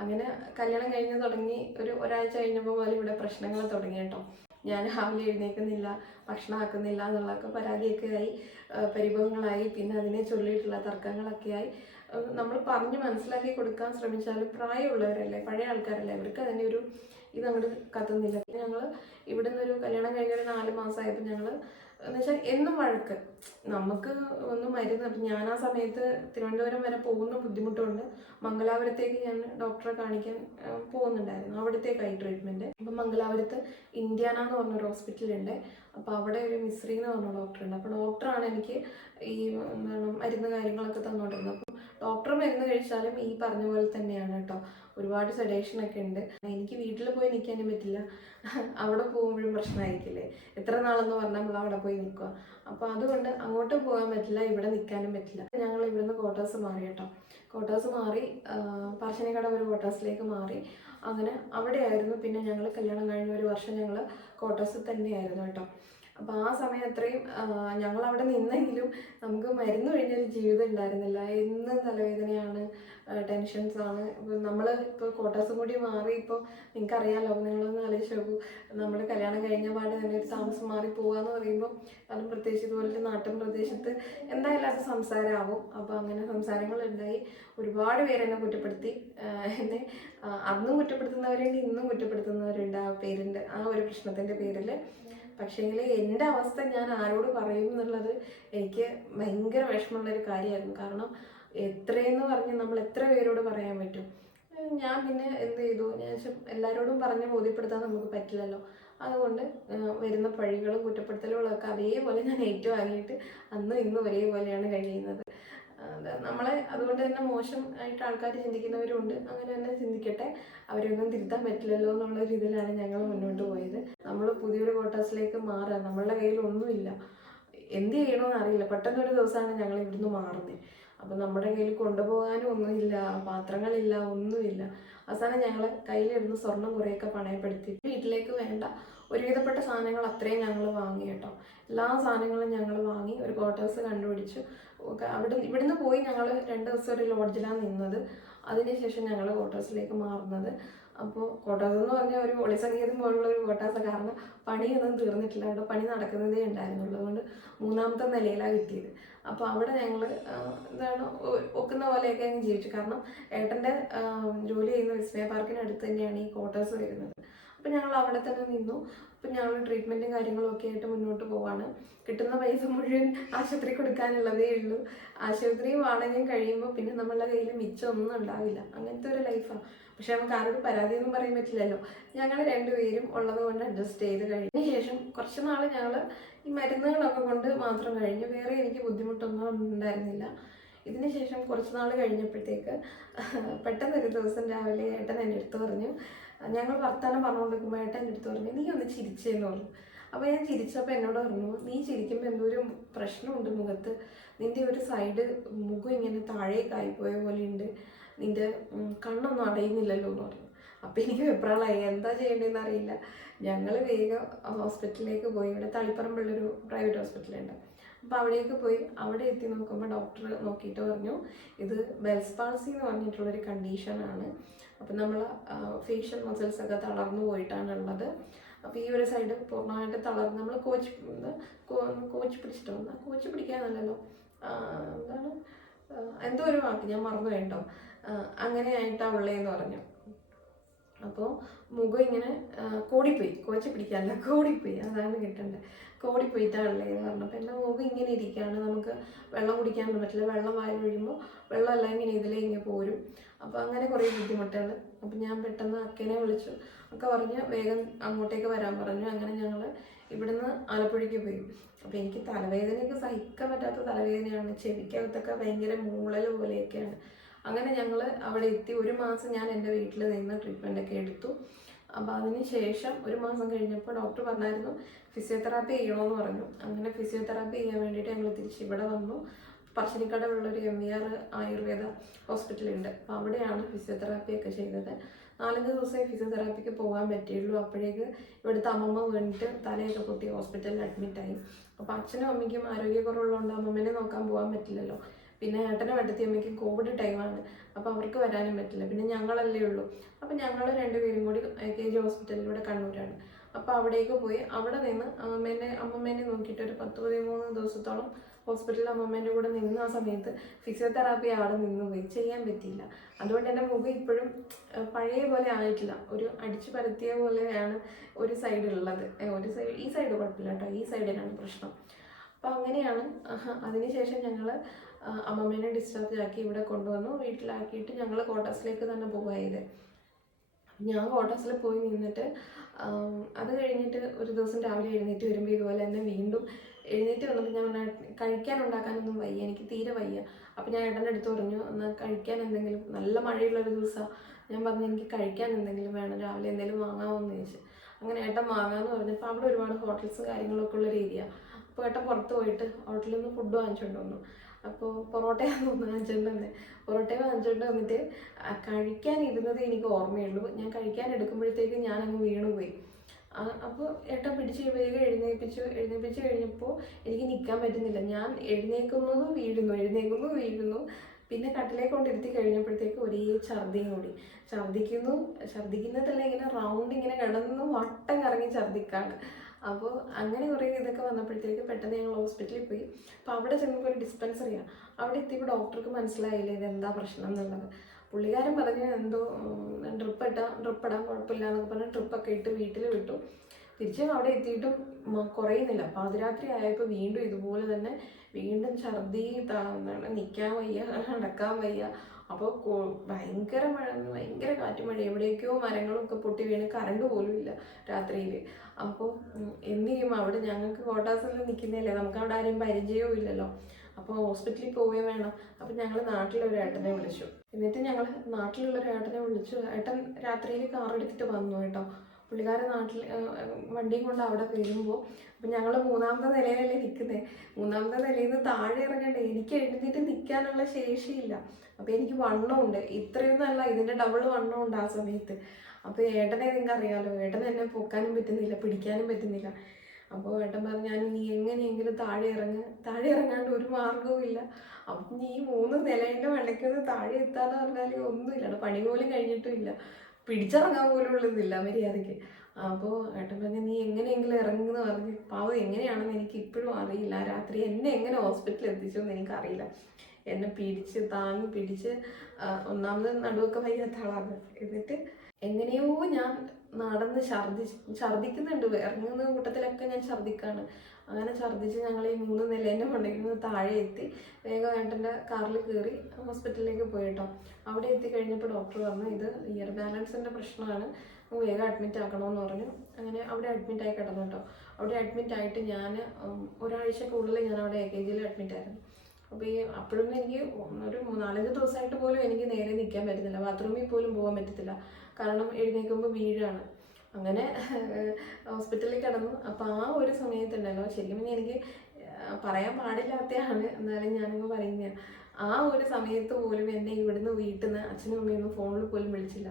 Speaker 1: അങ്ങനെ കല്യാണം കഴിഞ്ഞ് തുടങ്ങി ഒരു ഒരാഴ്ച കഴിഞ്ഞപ്പോൾ മുതൽ ഇവിടെ പ്രശ്നങ്ങൾ തുടങ്ങി കേട്ടോ. ഞാൻ രാവിലെ എഴുന്നേൽക്കുന്നില്ല ഭക്ഷണം ആക്കുന്നില്ല എന്നുള്ളതൊക്കെ പരാതിയൊക്കെ ആയി പരിഭവങ്ങളായി പിന്നെ അതിനെ ചൊല്ലിയിട്ടുള്ള തർക്കങ്ങളൊക്കെ ആയി. നമ്മൾ പറഞ്ഞ് മനസ്സിലാക്കി കൊടുക്കാൻ ശ്രമിച്ചാലും പ്രായമുള്ളവരല്ലേ പഴയ ആൾക്കാരല്ലേ അവർക്ക് അതിന്റെ ഒരു ഇത് അങ്ങോട്ട് കത്തുന്നില്ല. ഞങ്ങൾ ഇവിടെ നിന്നൊരു കല്യാണം കഴിഞ്ഞ ഒരു നാല് മാസമായപ്പോൾ ഞങ്ങൾ എന്ന് വെച്ചാൽ എന്നും വഴക്ക്. നമുക്ക് ഒന്ന് മരുന്ന് ഞാൻ ആ സമയത്ത് തിരുവനന്തപുരം വരെ പോകുന്ന ബുദ്ധിമുട്ടുണ്ട്. മംഗലാപുരത്തേക്ക് ഞാൻ ഡോക്ടറെ കാണിക്കാൻ പോകുന്നുണ്ടായിരുന്നു. അവിടത്തേക്കായി ട്രീറ്റ്മെന്റ് അപ്പം മംഗലാപുരത്ത് ഇന്ത്യാന എന്ന് പറഞ്ഞൊരു ഹോസ്പിറ്റലുണ്ട് അപ്പോൾ അവിടെ ഒരു മിശ്രി എന്ന് പറഞ്ഞ ഡോക്ടറുണ്ട്. അപ്പോൾ ഡോക്ടറാണ് എനിക്ക് ഈ എന്താണ് മരുന്ന് കാര്യങ്ങളൊക്കെ തന്നുകൊണ്ടിരുന്നത് അപ്പം ഡോക്ടർ മരുന്ന് കഴിച്ചാലും ഈ പറഞ്ഞ പോലെ തന്നെയാണ് കേട്ടോ. ഒരുപാട് സഡേഷൻ ഒക്കെ ഉണ്ട്. എനിക്ക് വീട്ടിൽ പോയി നിൽക്കാനും പറ്റില്ല. അവിടെ പോകുമ്പോഴും പ്രശ്നമായിരിക്കില്ലേ എത്ര നാളെന്ന് പറഞ്ഞാൽ നമ്മൾ അവിടെ പോയി നിൽക്കുക അപ്പോൾ അതുകൊണ്ട് അങ്ങോട്ട് പോകാൻ പറ്റില്ല ഇവിടെ നിൽക്കാനും പറ്റില്ല. ഞങ്ങൾ ഇവിടുന്ന് ക്വാർട്ടേഴ്സ് മാറി കേട്ടോ. ക്വാർട്ടേഴ്സ് മാറി പറശ്ശിനിക്കട ഒരു ക്വാർട്ടേഴ്സിലേക്ക് മാറി. അങ്ങനെ അവിടെയായിരുന്നു. പിന്നെ ഞങ്ങൾ കല്യാണം കഴിഞ്ഞ ഒരു വർഷം ഞങ്ങൾ ക്വാർട്ടേഴ്സിൽ തന്നെയായിരുന്നു കേട്ടോ. അപ്പോൾ ആ സമയം അത്രയും ഞങ്ങൾ അവിടെ നിന്നെങ്കിലും നമുക്ക് മരുന്ന് കഴിഞ്ഞൊരു ജീവിതം ഉണ്ടായിരുന്നില്ല. എന്ന് തലവേദനയാണ് ടെൻഷൻസ് ആണ്. നമ്മൾ ഇപ്പോൾ ക്വാർട്ടേഴ്സും കൂടി മാറി ഇപ്പോൾ നിങ്ങൾക്കറിയാലോ നിങ്ങളൊന്ന് ആലോചിച്ച് നോക്കൂ നമ്മുടെ കല്യാണം കഴിഞ്ഞ പാട് തന്നെ ഒരു താമസം മാറി പോകാന്ന് പറയുമ്പോൾ കാരണം പ്രത്യേകിച്ച് ഇതുപോലത്തെ നാട്ടിൻ പ്രദേശത്ത് എന്തായാലും അത് സംസാരമാവും അപ്പോൾ അങ്ങനെ സംസാരങ്ങളുണ്ടായി. ഒരുപാട് പേര് എന്നെ കുറ്റപ്പെടുത്തി. എന്നെ അന്നും കുറ്റപ്പെടുത്തുന്നവരുണ്ട് ഇന്നും കുറ്റപ്പെടുത്തുന്നവരുണ്ട് ആ പേരിന്റെ ആ ഒരു പ്രശ്നത്തിന്റെ പേരിൽ പക്ഷേങ്കിൽ എന്റെ അവസ്ഥ ഞാൻ ആരോട് പറയും എന്നുള്ളത് എനിക്ക് ഭയങ്കര വിഷമമുള്ളൊരു കാര്യമായിരുന്നു. കാരണം എത്രയെന്ന് പറഞ്ഞ് നമ്മൾ എത്ര പേരോട് പറയാൻ പറ്റും? ഞാൻ പിന്നെ എന്ത് ചെയ്തു? ഞാൻ എല്ലാവരോടും പറഞ്ഞ് ബോധ്യപ്പെടുത്താൻ നമുക്ക് പറ്റില്ലല്ലോ. അതുകൊണ്ട് വരുന്ന പഴികളും കുറ്റപ്പെടുത്തലുകളൊക്കെ അതേപോലെ ഞാൻ ഏറ്റുവാങ്ങിയിട്ട് അന്നും ഇന്നും ഒരേപോലെയാണ് കഴിയുന്നത്. നമ്മളെ അതുകൊണ്ട് തന്നെ മോശം ആയിട്ട് ആൾക്കാർ ചിന്തിക്കുന്നവരുണ്ട്. അങ്ങനെ തന്നെ ചിന്തിക്കട്ടെ. അവരൊന്നും തിരുത്താൻ പറ്റില്ലല്ലോ എന്നുള്ള രീതിയിലാണ് ഞങ്ങൾ മുന്നോട്ട് പോയത്. നമ്മൾ പുതിയൊരു ക്വാർട്ടേഴ്സിലേക്ക് മാറുക നമ്മളുടെ കയ്യിൽ ഒന്നുമില്ല. എന്ത് ചെയ്യണമെന്ന് അറിയില്ല. പെട്ടെന്ന് ഒരു ദിവസമാണ് ഞങ്ങൾ ഇവിടുന്ന് മാറുന്നത്. അപ്പം നമ്മുടെ കയ്യിൽ കൊണ്ടുപോകാനും ഒന്നുമില്ല പാത്രങ്ങളില്ല ഒന്നുമില്ല. അവസാനം ഞങ്ങൾ കയ്യിലിരുന്ന് സ്വർണം കുറേയൊക്കെ പണയപ്പെടുത്തി. വീട്ടിലേക്ക് വേണ്ട ഒരുവിധപ്പെട്ട സാധനങ്ങൾ അത്രയും ഞങ്ങൾ വാങ്ങി കേട്ടോ. എല്ലാ സാധനങ്ങളും ഞങ്ങൾ വാങ്ങി ഒരു ക്വാർട്ടേഴ്സ് കണ്ടുപിടിച്ചു. അവിടെ ഇവിടുന്ന് പോയി ഞങ്ങൾ രണ്ട് ദിവസം ഒരു ലോഡ്ജിലാണ് നിന്നത്. അതിനുശേഷം ഞങ്ങൾ ക്വാർട്ടേഴ്സിലേക്ക് മാറുന്നത്. അപ്പോൾ ക്വാർട്ടേഴ്സ് എന്ന് പറഞ്ഞാൽ ഒരു ഒളി സംഗീതം പോലുള്ള ഒരു ക്വാർട്ടേഴ്സ് കാരണം പണിയൊന്നും തീർന്നിട്ടില്ല. അവിടെ പണി നടക്കുന്നതേ ഉണ്ടായിരുന്നുള്ളൂ. അതുകൊണ്ട് മൂന്നാമത്തെ നിലയിലാണ് കിട്ടിയത്. അപ്പോൾ അവിടെ ഞങ്ങൾ എന്താണ് ഒക്കുന്ന പോലെയൊക്കെ അങ്ങ് ജീവിച്ചു. കാരണം ഏട്ടന്റെ ജോലി ചെയ്യുന്ന വിസ്മയ പാർക്കിനടുത്ത് തന്നെയാണ് ഈ ക്വാർട്ടേഴ്സ് വരുന്നത്. അപ്പോൾ ഞങ്ങൾ അവിടെ തന്നെ നിന്നു. അപ്പം ഞങ്ങൾ ട്രീറ്റ്മെന്റും കാര്യങ്ങളും ഒക്കെ ആയിട്ട് മുന്നോട്ട് പോവാണ്. കിട്ടുന്ന പൈസ മുഴുവൻ ആശുപത്രി കൊടുക്കാനുള്ളതേ ഉള്ളൂ. ആശുപത്രി വാടകയും കഴിയുമ്പോൾ പിന്നെ നമ്മളുടെ കയ്യിൽ മിച്ചമൊന്നും ഉണ്ടാവില്ല. അങ്ങനത്തെ ഒരു ലൈഫാണ് പക്ഷെ നമുക്ക് ആരോടും പരാതിയൊന്നും പറയാൻ പറ്റില്ലല്ലോ. ഞങ്ങൾ രണ്ടുപേരും ഉള്ളത് കൊണ്ട് അഡ്ജസ്റ്റ് ചെയ്ത് കഴിഞ്ഞ ശേഷം കുറച്ച് നാൾ ഞങ്ങൾ ഈ മരുന്നുകളൊക്കെ കൊണ്ട് മാത്രം കഴിഞ്ഞു. വേറെ എനിക്ക് ബുദ്ധിമുട്ടൊന്നും ഉണ്ടായിരുന്നില്ല. ഇതിന് ശേഷം കുറച്ച് നാൾ കഴിഞ്ഞപ്പോഴത്തേക്ക് പെട്ടെന്നൊരു ദിവസം രാവിലെ ഏട്ടൻ എന്റെ അടുത്ത് പറഞ്ഞു ഞങ്ങൾ വർത്താനം പറഞ്ഞുകൊണ്ടിരിക്കുമ്പോൾ ഏട്ടൻ അടുത്ത് പറഞ്ഞു നീ ഒന്ന് ചിരിച്ചേന്ന് പറഞ്ഞു. അപ്പോൾ ഞാൻ ചിരിച്ചപ്പോൾ എന്നോട് പറഞ്ഞു നീ ചിരിക്കുമ്പോൾ എന്തോ ഒരു പ്രശ്നമുണ്ട് മുഖത്ത്. നിന്റെ ഒരു സൈഡ് മുഖം ഇങ്ങനെ താഴേക്കായി പോയ പോലെ ഉണ്ട് നിന്റെ കണ്ണൊന്നും അടയുന്നില്ലല്ലോ എന്ന് പറഞ്ഞു. അപ്പോൾ എനിക്ക് വെപ്രാളായി എന്താ ചെയ്യേണ്ടതെന്ന് അറിയില്ല. ഞങ്ങൾ വേഗം ഹോസ്പിറ്റലിലേക്ക് പോയി. ഇവിടെ തളിപ്പറമ്പുള്ളൊരു പ്രൈവറ്റ് ഹോസ്പിറ്റലുണ്ട് അപ്പോൾ അവിടെയൊക്കെ പോയി അവിടെ എത്തി നോക്കുമ്പോൾ ഡോക്ടർ നോക്കിയിട്ട് പറഞ്ഞു ഇത് ബെൽസ് പാൾസി എന്ന് പറഞ്ഞിട്ടുള്ളൊരു കണ്ടീഷനാണ് അപ്പം നമ്മൾ ഫേഷ്യൽ മസിൽസ് ഒക്കെ തളർന്നു പോയിട്ടാണ് ഉള്ളത്. അപ്പോൾ ഈ ഒരു സൈഡ് പൂർണമായിട്ട് തളർന്ന് നമ്മൾ കോച്ച് കോച്ച് പിടിച്ചിട്ട്? വന്നാൽ കോച്ച് പിടിക്കാനല്ലല്ലോ. എന്താണ്? എന്തോ ഒരു വാക്ക് ഞാൻ മറന്നു കേട്ടോ. അങ്ങനെയായിട്ടാണ് ഉള്ളതെന്ന് പറഞ്ഞു. അപ്പോൾ മുഖം ഇങ്ങനെ കൂടിപ്പോയി. കോച്ച് പിടിക്കാനല്ല കോടിപ്പോയി. അതാണ് കിട്ടേണ്ടത് കോടിപ്പോയിട്ടാണ് എന്ന് പറഞ്ഞപ്പോൾ എന്റെ മുഖം ഇങ്ങനെ ഇരിക്കുകയാണ്. നമുക്ക് വെള്ളം കുടിക്കാൻ പറ്റില്ല വെള്ളം വായിൽ ഒഴിയുമ്പോൾ വെള്ളമെല്ലാം ഇങ്ങനെ ഇതിലേ ഇങ്ങനെ പോരും. അപ്പോൾ അങ്ങനെ കുറേ ബുദ്ധിമുട്ടുകൾ. അപ്പോൾ ഞാൻ പെട്ടെന്ന് അക്കനെ വിളിച്ചു. ഒക്കെ പറഞ്ഞ് വേഗം അങ്ങോട്ടേക്ക് വരാൻ പറഞ്ഞു. അങ്ങനെ ഞങ്ങൾ ഇവിടുന്ന് ആലപ്പുഴയ്ക്ക് പോയി. അപ്പോൾ എനിക്ക് തലവേദനയൊക്കെ സഹിക്കാൻ പറ്റാത്ത തലവേദനയാണ്. ചെവിക്കകത്തൊക്കെ ഭയങ്കര മൂളൽ പോലെയൊക്കെയാണ്. അങ്ങനെ ഞങ്ങൾ അവിടെ എത്തി. ഒരു മാസം ഞാൻ എന്റെ വീട്ടിൽ നിന്ന് ട്രീറ്റ്മെന്റ് ഒക്കെ എടുത്തു. അപ്പോൾ അതിന് ശേഷം ഒരു മാസം കഴിഞ്ഞപ്പോൾ ഡോക്ടർ പറഞ്ഞായിരുന്നു ഫിസിയോതെറാപ്പി ചെയ്യണമെന്ന് പറഞ്ഞു. അങ്ങനെ ഫിസിയോതെറാപ്പി ചെയ്യാൻ വേണ്ടിയിട്ട് ഞങ്ങൾ തിരിച്ച് ഇവിടെ വന്നു. പറശ്ശിനിക്കടവുള്ളൊരു എം ഇ ആർ ആയുർവേദ ഹോസ്പിറ്റലുണ്ട്. അപ്പോൾ അവിടെയാണ് ഫിസിയോതെറാപ്പി ഒക്കെ ചെയ്തത്. നാലഞ്ച് ദിവസമേ ഫിസിയോതെറാപ്പിക്ക് പോകാൻ പറ്റിയുള്ളൂ. അപ്പോഴേക്ക് ഇവിടുത്തെ അമ്മമ്മ വീണിട്ട് തലയൊക്കെ പൊട്ടി ഹോസ്പിറ്റലിൽ അഡ്മിറ്റായി അപ്പോൾ അച്ഛനും അമ്മയ്ക്കും ആരോഗ്യക്കുറവുള്ളതുകൊണ്ട് അമ്മമ്മേനെ നോക്കാൻ പോകാൻ പറ്റില്ലല്ലോ. പിന്നെ ഏട്ടനും ഏട്ടത്തി അമ്മയ്ക്കും കോവിഡ് ടൈമാണ് അപ്പോൾ അവർക്ക് വരാനും പറ്റില്ല. പിന്നെ ഞങ്ങളല്ലേ ഉള്ളൂ. അപ്പോൾ ഞങ്ങൾ രണ്ടുപേരും കൂടി കെ ജി ഹോസ്പിറ്റലിൽ ഇവിടെ കണ്ണൂരാണ്. അപ്പോൾ അവിടേക്ക് പോയി അവിടെ നിന്ന് അമ്മേനെ അമ്മമ്മേനെ നോക്കിയിട്ട് ഒരു പത്ത് പതിമൂന്ന് ദിവസത്തോളം ഹോസ്പിറ്റലിൽ അമ്മമ്മേന്റെ കൂടെ നിന്ന ആ സമയത്ത് ഫിസിയോതെറാപ്പി അവിടെ നിന്ന് പോയി. ചെയ്യാൻ പറ്റിയില്ല. അതുകൊണ്ട് എന്റെ മുഖം ഇപ്പോഴും പഴയ പോലെ ആയിട്ടില്ല. ഒരു അടിച്ചു പരത്തിയ പോലെയാണ് ഒരു സൈഡ് ഉള്ളത്. ഒരു സൈഡ് ഈ സൈഡ് കുഴപ്പമില്ല കേട്ടോ. ഈ സൈഡിലാണ് പ്രശ്നം. അപ്പോൾ അങ്ങനെയാണ്. അതിനുശേഷം ഞങ്ങൾ അമ്മമ്മേനെ ഡിസ്ചാർജ് ആക്കി ഇവിടെ കൊണ്ടുവന്നു. വീട്ടിലാക്കിയിട്ട് ഞങ്ങൾ ക്വാർട്ടേഴ്സിലേക്ക് തന്നെ പോവായത്. ഞാൻ ക്വാർട്ടേഴ്സിൽ പോയി നിന്നിട്ട് അത് കഴിഞ്ഞിട്ട് ഒരു ദിവസം രാവിലെ എഴുന്നേറ്റ് വരുമ്പോൾ ഇതുപോലെ തന്നെ വീണ്ടും എഴുന്നേറ്റ് വന്നപ്പോൾ ഞാൻ കഴിക്കാൻ ഉണ്ടാക്കാനൊന്നും വയ്യ എനിക്ക് തീരെ വയ്യ. അപ്പോൾ ഞാൻ ഏട്ടന്റെ അടുത്ത് പറഞ്ഞു ഒന്ന് കഴിക്കാൻ എന്തെങ്കിലും നല്ല മഴയുള്ളൊരു ദിവസമാണ് ഞാൻ പറഞ്ഞു എനിക്ക് കഴിക്കാൻ എന്തെങ്കിലും വേണം രാവിലെ എന്തെങ്കിലും വാങ്ങാമോ എന്ന് ചോദിച്ചു. അങ്ങനെ ഏട്ടൻ വാങ്ങാമെന്ന് പറഞ്ഞപ്പോൾ അവിടെ ഒരുപാട് ഹോട്ടൽസ് കാര്യങ്ങളൊക്കെ ഉള്ളൊരു ഏരിയ അപ്പോൾ ഏട്ടൻ പുറത്ത് പോയിട്ട് ഹോട്ടലിൽ നിന്ന് ഫുഡ് വാങ്ങിച്ചുകൊണ്ട് വന്നു. അപ്പോൾ പൊറോട്ട വാങ്ങിച്ചിട്ടുണ്ട് പൊറോട്ട വാങ്ങിച്ചിട്ട് വന്നിട്ട് കഴിക്കാൻ ഇരുന്നത് എനിക്ക് ഓർമ്മയുള്ളൂ. ഞാൻ കഴിക്കാൻ എടുക്കുമ്പോഴത്തേക്ക് ഞാൻ അങ്ങ് വീണുപോയി അപ്പോൾ ഏട്ടൻ പിടിച്ച് വേഗം എഴുന്നേൽപ്പിച്ചു. എഴുന്നേൽപ്പിച്ച് കഴിഞ്ഞപ്പോൾ എനിക്ക് നിൽക്കാൻ പറ്റുന്നില്ല. ഞാൻ എഴുന്നേൽക്കുന്നതും വീഴുന്നു എഴുന്നേൽക്കുന്നു വീഴുന്നു. പിന്നെ കട്ടിലേക്ക് കൊണ്ടിരുത്തി കഴിഞ്ഞപ്പോഴത്തേക്ക് ഒരേ ഛർദിയും കൂടി. ഛർദിക്കുന്നു ഛർദിക്കുന്നതല്ല ഇങ്ങനെ റൗണ്ട് ഇങ്ങനെ കിടന്ന് വട്ടം കറങ്ങി ഛർദിക്കാണ്. അപ്പോൾ അങ്ങനെ കുറേ ഇതൊക്കെ വന്നപ്പോഴത്തേക്ക് പെട്ടെന്ന് ഞങ്ങൾ ഹോസ്പിറ്റലിൽ പോയി. അപ്പോൾ അവിടെ ചെന്നപ്പോൾ ഒരു ഡിസ്പെൻസറിയാണ് അവിടെ എത്തിയപ്പോൾ ഡോക്ടർക്ക് മനസ്സിലായില്ല ഇത് എന്താ പ്രശ്നം എന്നുള്ളത്. പുള്ളിക്കാരൻ പറഞ്ഞു എന്തോ ഡ്രിപ്പ് ഇട്ടാൽ ഡ്രിപ്പ് ഇടാൻ കുഴപ്പമില്ല എന്നൊക്കെ പറഞ്ഞ് ട്രിപ്പൊക്കെ ഇട്ട് വീട്ടിൽ വിട്ടു. തിരിച്ച് അവിടെ എത്തിയിട്ടും കുറയുന്നില്ല. പാതിരാത്രി ആയപ്പോൾ വീണ്ടും ഇതുപോലെ തന്നെ വീണ്ടും ഛർദി നിൽക്കാൻ വയ്യ നടക്കാൻ വയ്യ. അപ്പോൾ ഭയങ്കര മഴ ഭയങ്കര കാറ്റ് മഴ എവിടെയൊക്കെയോ മരങ്ങളും ഒക്കെ പൊട്ടി വീണ് കറണ്ട് പോലും ഇല്ല രാത്രിയിൽ അപ്പോൾ എന്ത് ചെയ്യും? അവിടെ ഞങ്ങൾക്ക് ക്വാർട്ടേഴ്സിൽ നിൽക്കുന്നില്ലേ നമുക്ക് അവിടെ ആരെയും പരിചയവും ഇല്ലല്ലോ. അപ്പോൾ ഹോസ്പിറ്റലിൽ പോവുകയും വേണം. അപ്പോൾ ഞങ്ങൾ നാട്ടിലൊരു ഏട്ടനെ വിളിച്ചു. എന്നിട്ട് ഞങ്ങൾ നാട്ടിലുള്ള ഒരു ഏട്ടനെ വിളിച്ചു. ഏട്ടൻ രാത്രിയിൽ കാർ എടുത്തിട്ട് വന്നു കേട്ടോ. പുള്ളിക്കാരൻ നാട്ടിൽ വണ്ടിയും കൊണ്ട് അവിടെ വരുമ്പോൾ അപ്പം ഞങ്ങൾ മൂന്നാമത്തെ നിലയിലല്ലേ നിൽക്കുന്നത് മൂന്നാമത്തെ നിലയിൽ നിന്ന് താഴെ ഇറങ്ങണ്ടേ? എനിക്ക് എഴുന്നേറ്റ് നിൽക്കാനുള്ള ശേഷിയില്ല. അപ്പോൾ എനിക്ക് വണ്ണമുണ്ട് ഇത്രയൊന്നല്ല ഇതിന്റെ ഡബിൾ വണ്ണമുണ്ട് ആ സമയത്ത്. അപ്പോൾ ഏട്ടനെ നിങ്ങൾക്ക് അറിയാലോ. ഏട്ടൻ എന്നെ പൊക്കാനും പറ്റുന്നില്ല പിടിക്കാനും പറ്റുന്നില്ല. അപ്പോൾ ഏട്ടൻ പറഞ്ഞു ഞാൻ നീ എങ്ങനെയെങ്കിലും താഴെ ഇറങ്ങ. താഴെ ഇറങ്ങാണ്ട് ഒരു മാർഗവും ഇല്ല. അപ്പം നീ മൂന്ന് നിലേന്റെ മണ്ടയ്ക്കൊന്ന് താഴെ എത്താന്ന് പറഞ്ഞാൽ ഒന്നുമില്ല. പണി പോലും കഴിഞ്ഞിട്ടും ഇല്ല. പിടിച്ചിറങ്ങാൻ പോലും ഉള്ളതില്ല മര്യാദയ്ക്ക്. അപ്പോൾ ഏട്ടൻ പറഞ്ഞു നീ എങ്ങനെയെങ്കിലും ഇറങ്ങുന്ന പറഞ്ഞ് പാവം എങ്ങനെയാണെന്ന് എനിക്ക് ഇപ്പോഴും അറിയില്ല. രാത്രി എന്നെ എങ്ങനെ ഹോസ്പിറ്റലിൽ എത്തിച്ചു എന്ന് എനിക്കറിയില്ല. എന്നെ പിടിച്ച് താങ്ങി പിടിച്ച് ഒന്നാമത് നടുവൊക്കെ വയ്യാത്ത ആളാണ്. എന്നിട്ട് എങ്ങനെയോ ഞാൻ നടന്ന് ഛർദി ഛർദിക്കുന്നുണ്ട് ഇറങ്ങുന്ന കൂട്ടത്തിലൊക്കെ ഞാൻ ഛർദിക്കാണ് അങ്ങനെ ഛർദിച്ച് ഞങ്ങൾ ഈ മൂന്ന് നിലേന്റെ മണ്ടയിൽ നിന്ന് താഴെ എത്തി. വേഗം ഏട്ടന്റെ കാറിൽ കയറി ഹോസ്പിറ്റലിലേക്ക് പോയിട്ടോ അവിടെ എത്തി കഴിഞ്ഞപ്പോൾ ഡോക്ടർ പറഞ്ഞു ഇത് ഇയർ ബാലൻസിന്റെ പ്രശ്നമാണ്. വേഗം അഡ്മിറ്റ് ആക്കണമെന്ന് പറഞ്ഞു. അങ്ങനെ അവിടെ അഡ്മിറ്റ് ആയി കിടന്നു കേട്ടോ. അവിടെ അഡ്മിറ്റ് ആയിട്ട് ഞാൻ ഒരാഴ്ചക്കുള്ളിൽ ഞാൻ അവിടെ എ കെ ജിയിൽ അഡ്മിറ്റ് ആയിരുന്നു. അപ്പോൾ ഈ അപ്പോഴും എനിക്ക് ഒരു നാലഞ്ച് ദിവസമായിട്ട് പോലും എനിക്ക് നേരെ നിൽക്കാൻ പറ്റുന്നില്ല. ബാത്റൂമിൽ പോലും പോകാൻ പറ്റത്തില്ല. കാരണം എഴുന്നേൽക്കുമ്പോൾ വീഴാണ്. അങ്ങനെ ഹോസ്പിറ്റലിൽ കിടന്നു. അപ്പോൾ ആ ഒരു സമയത്തുണ്ടല്ലോ ശരിക്കും എനിക്ക് പറയാൻ പാടില്ലാത്തതാണ് എന്നാലും ഞാനിപ്പോൾ പറയുന്നത് ആ ഒരു സമയത്ത് പോലും എന്നെ ഇവിടുന്ന് വീട്ടിൽ നിന്ന് അച്ഛനും അമ്മയൊന്നും ഫോണിൽ പോലും വിളിച്ചില്ല.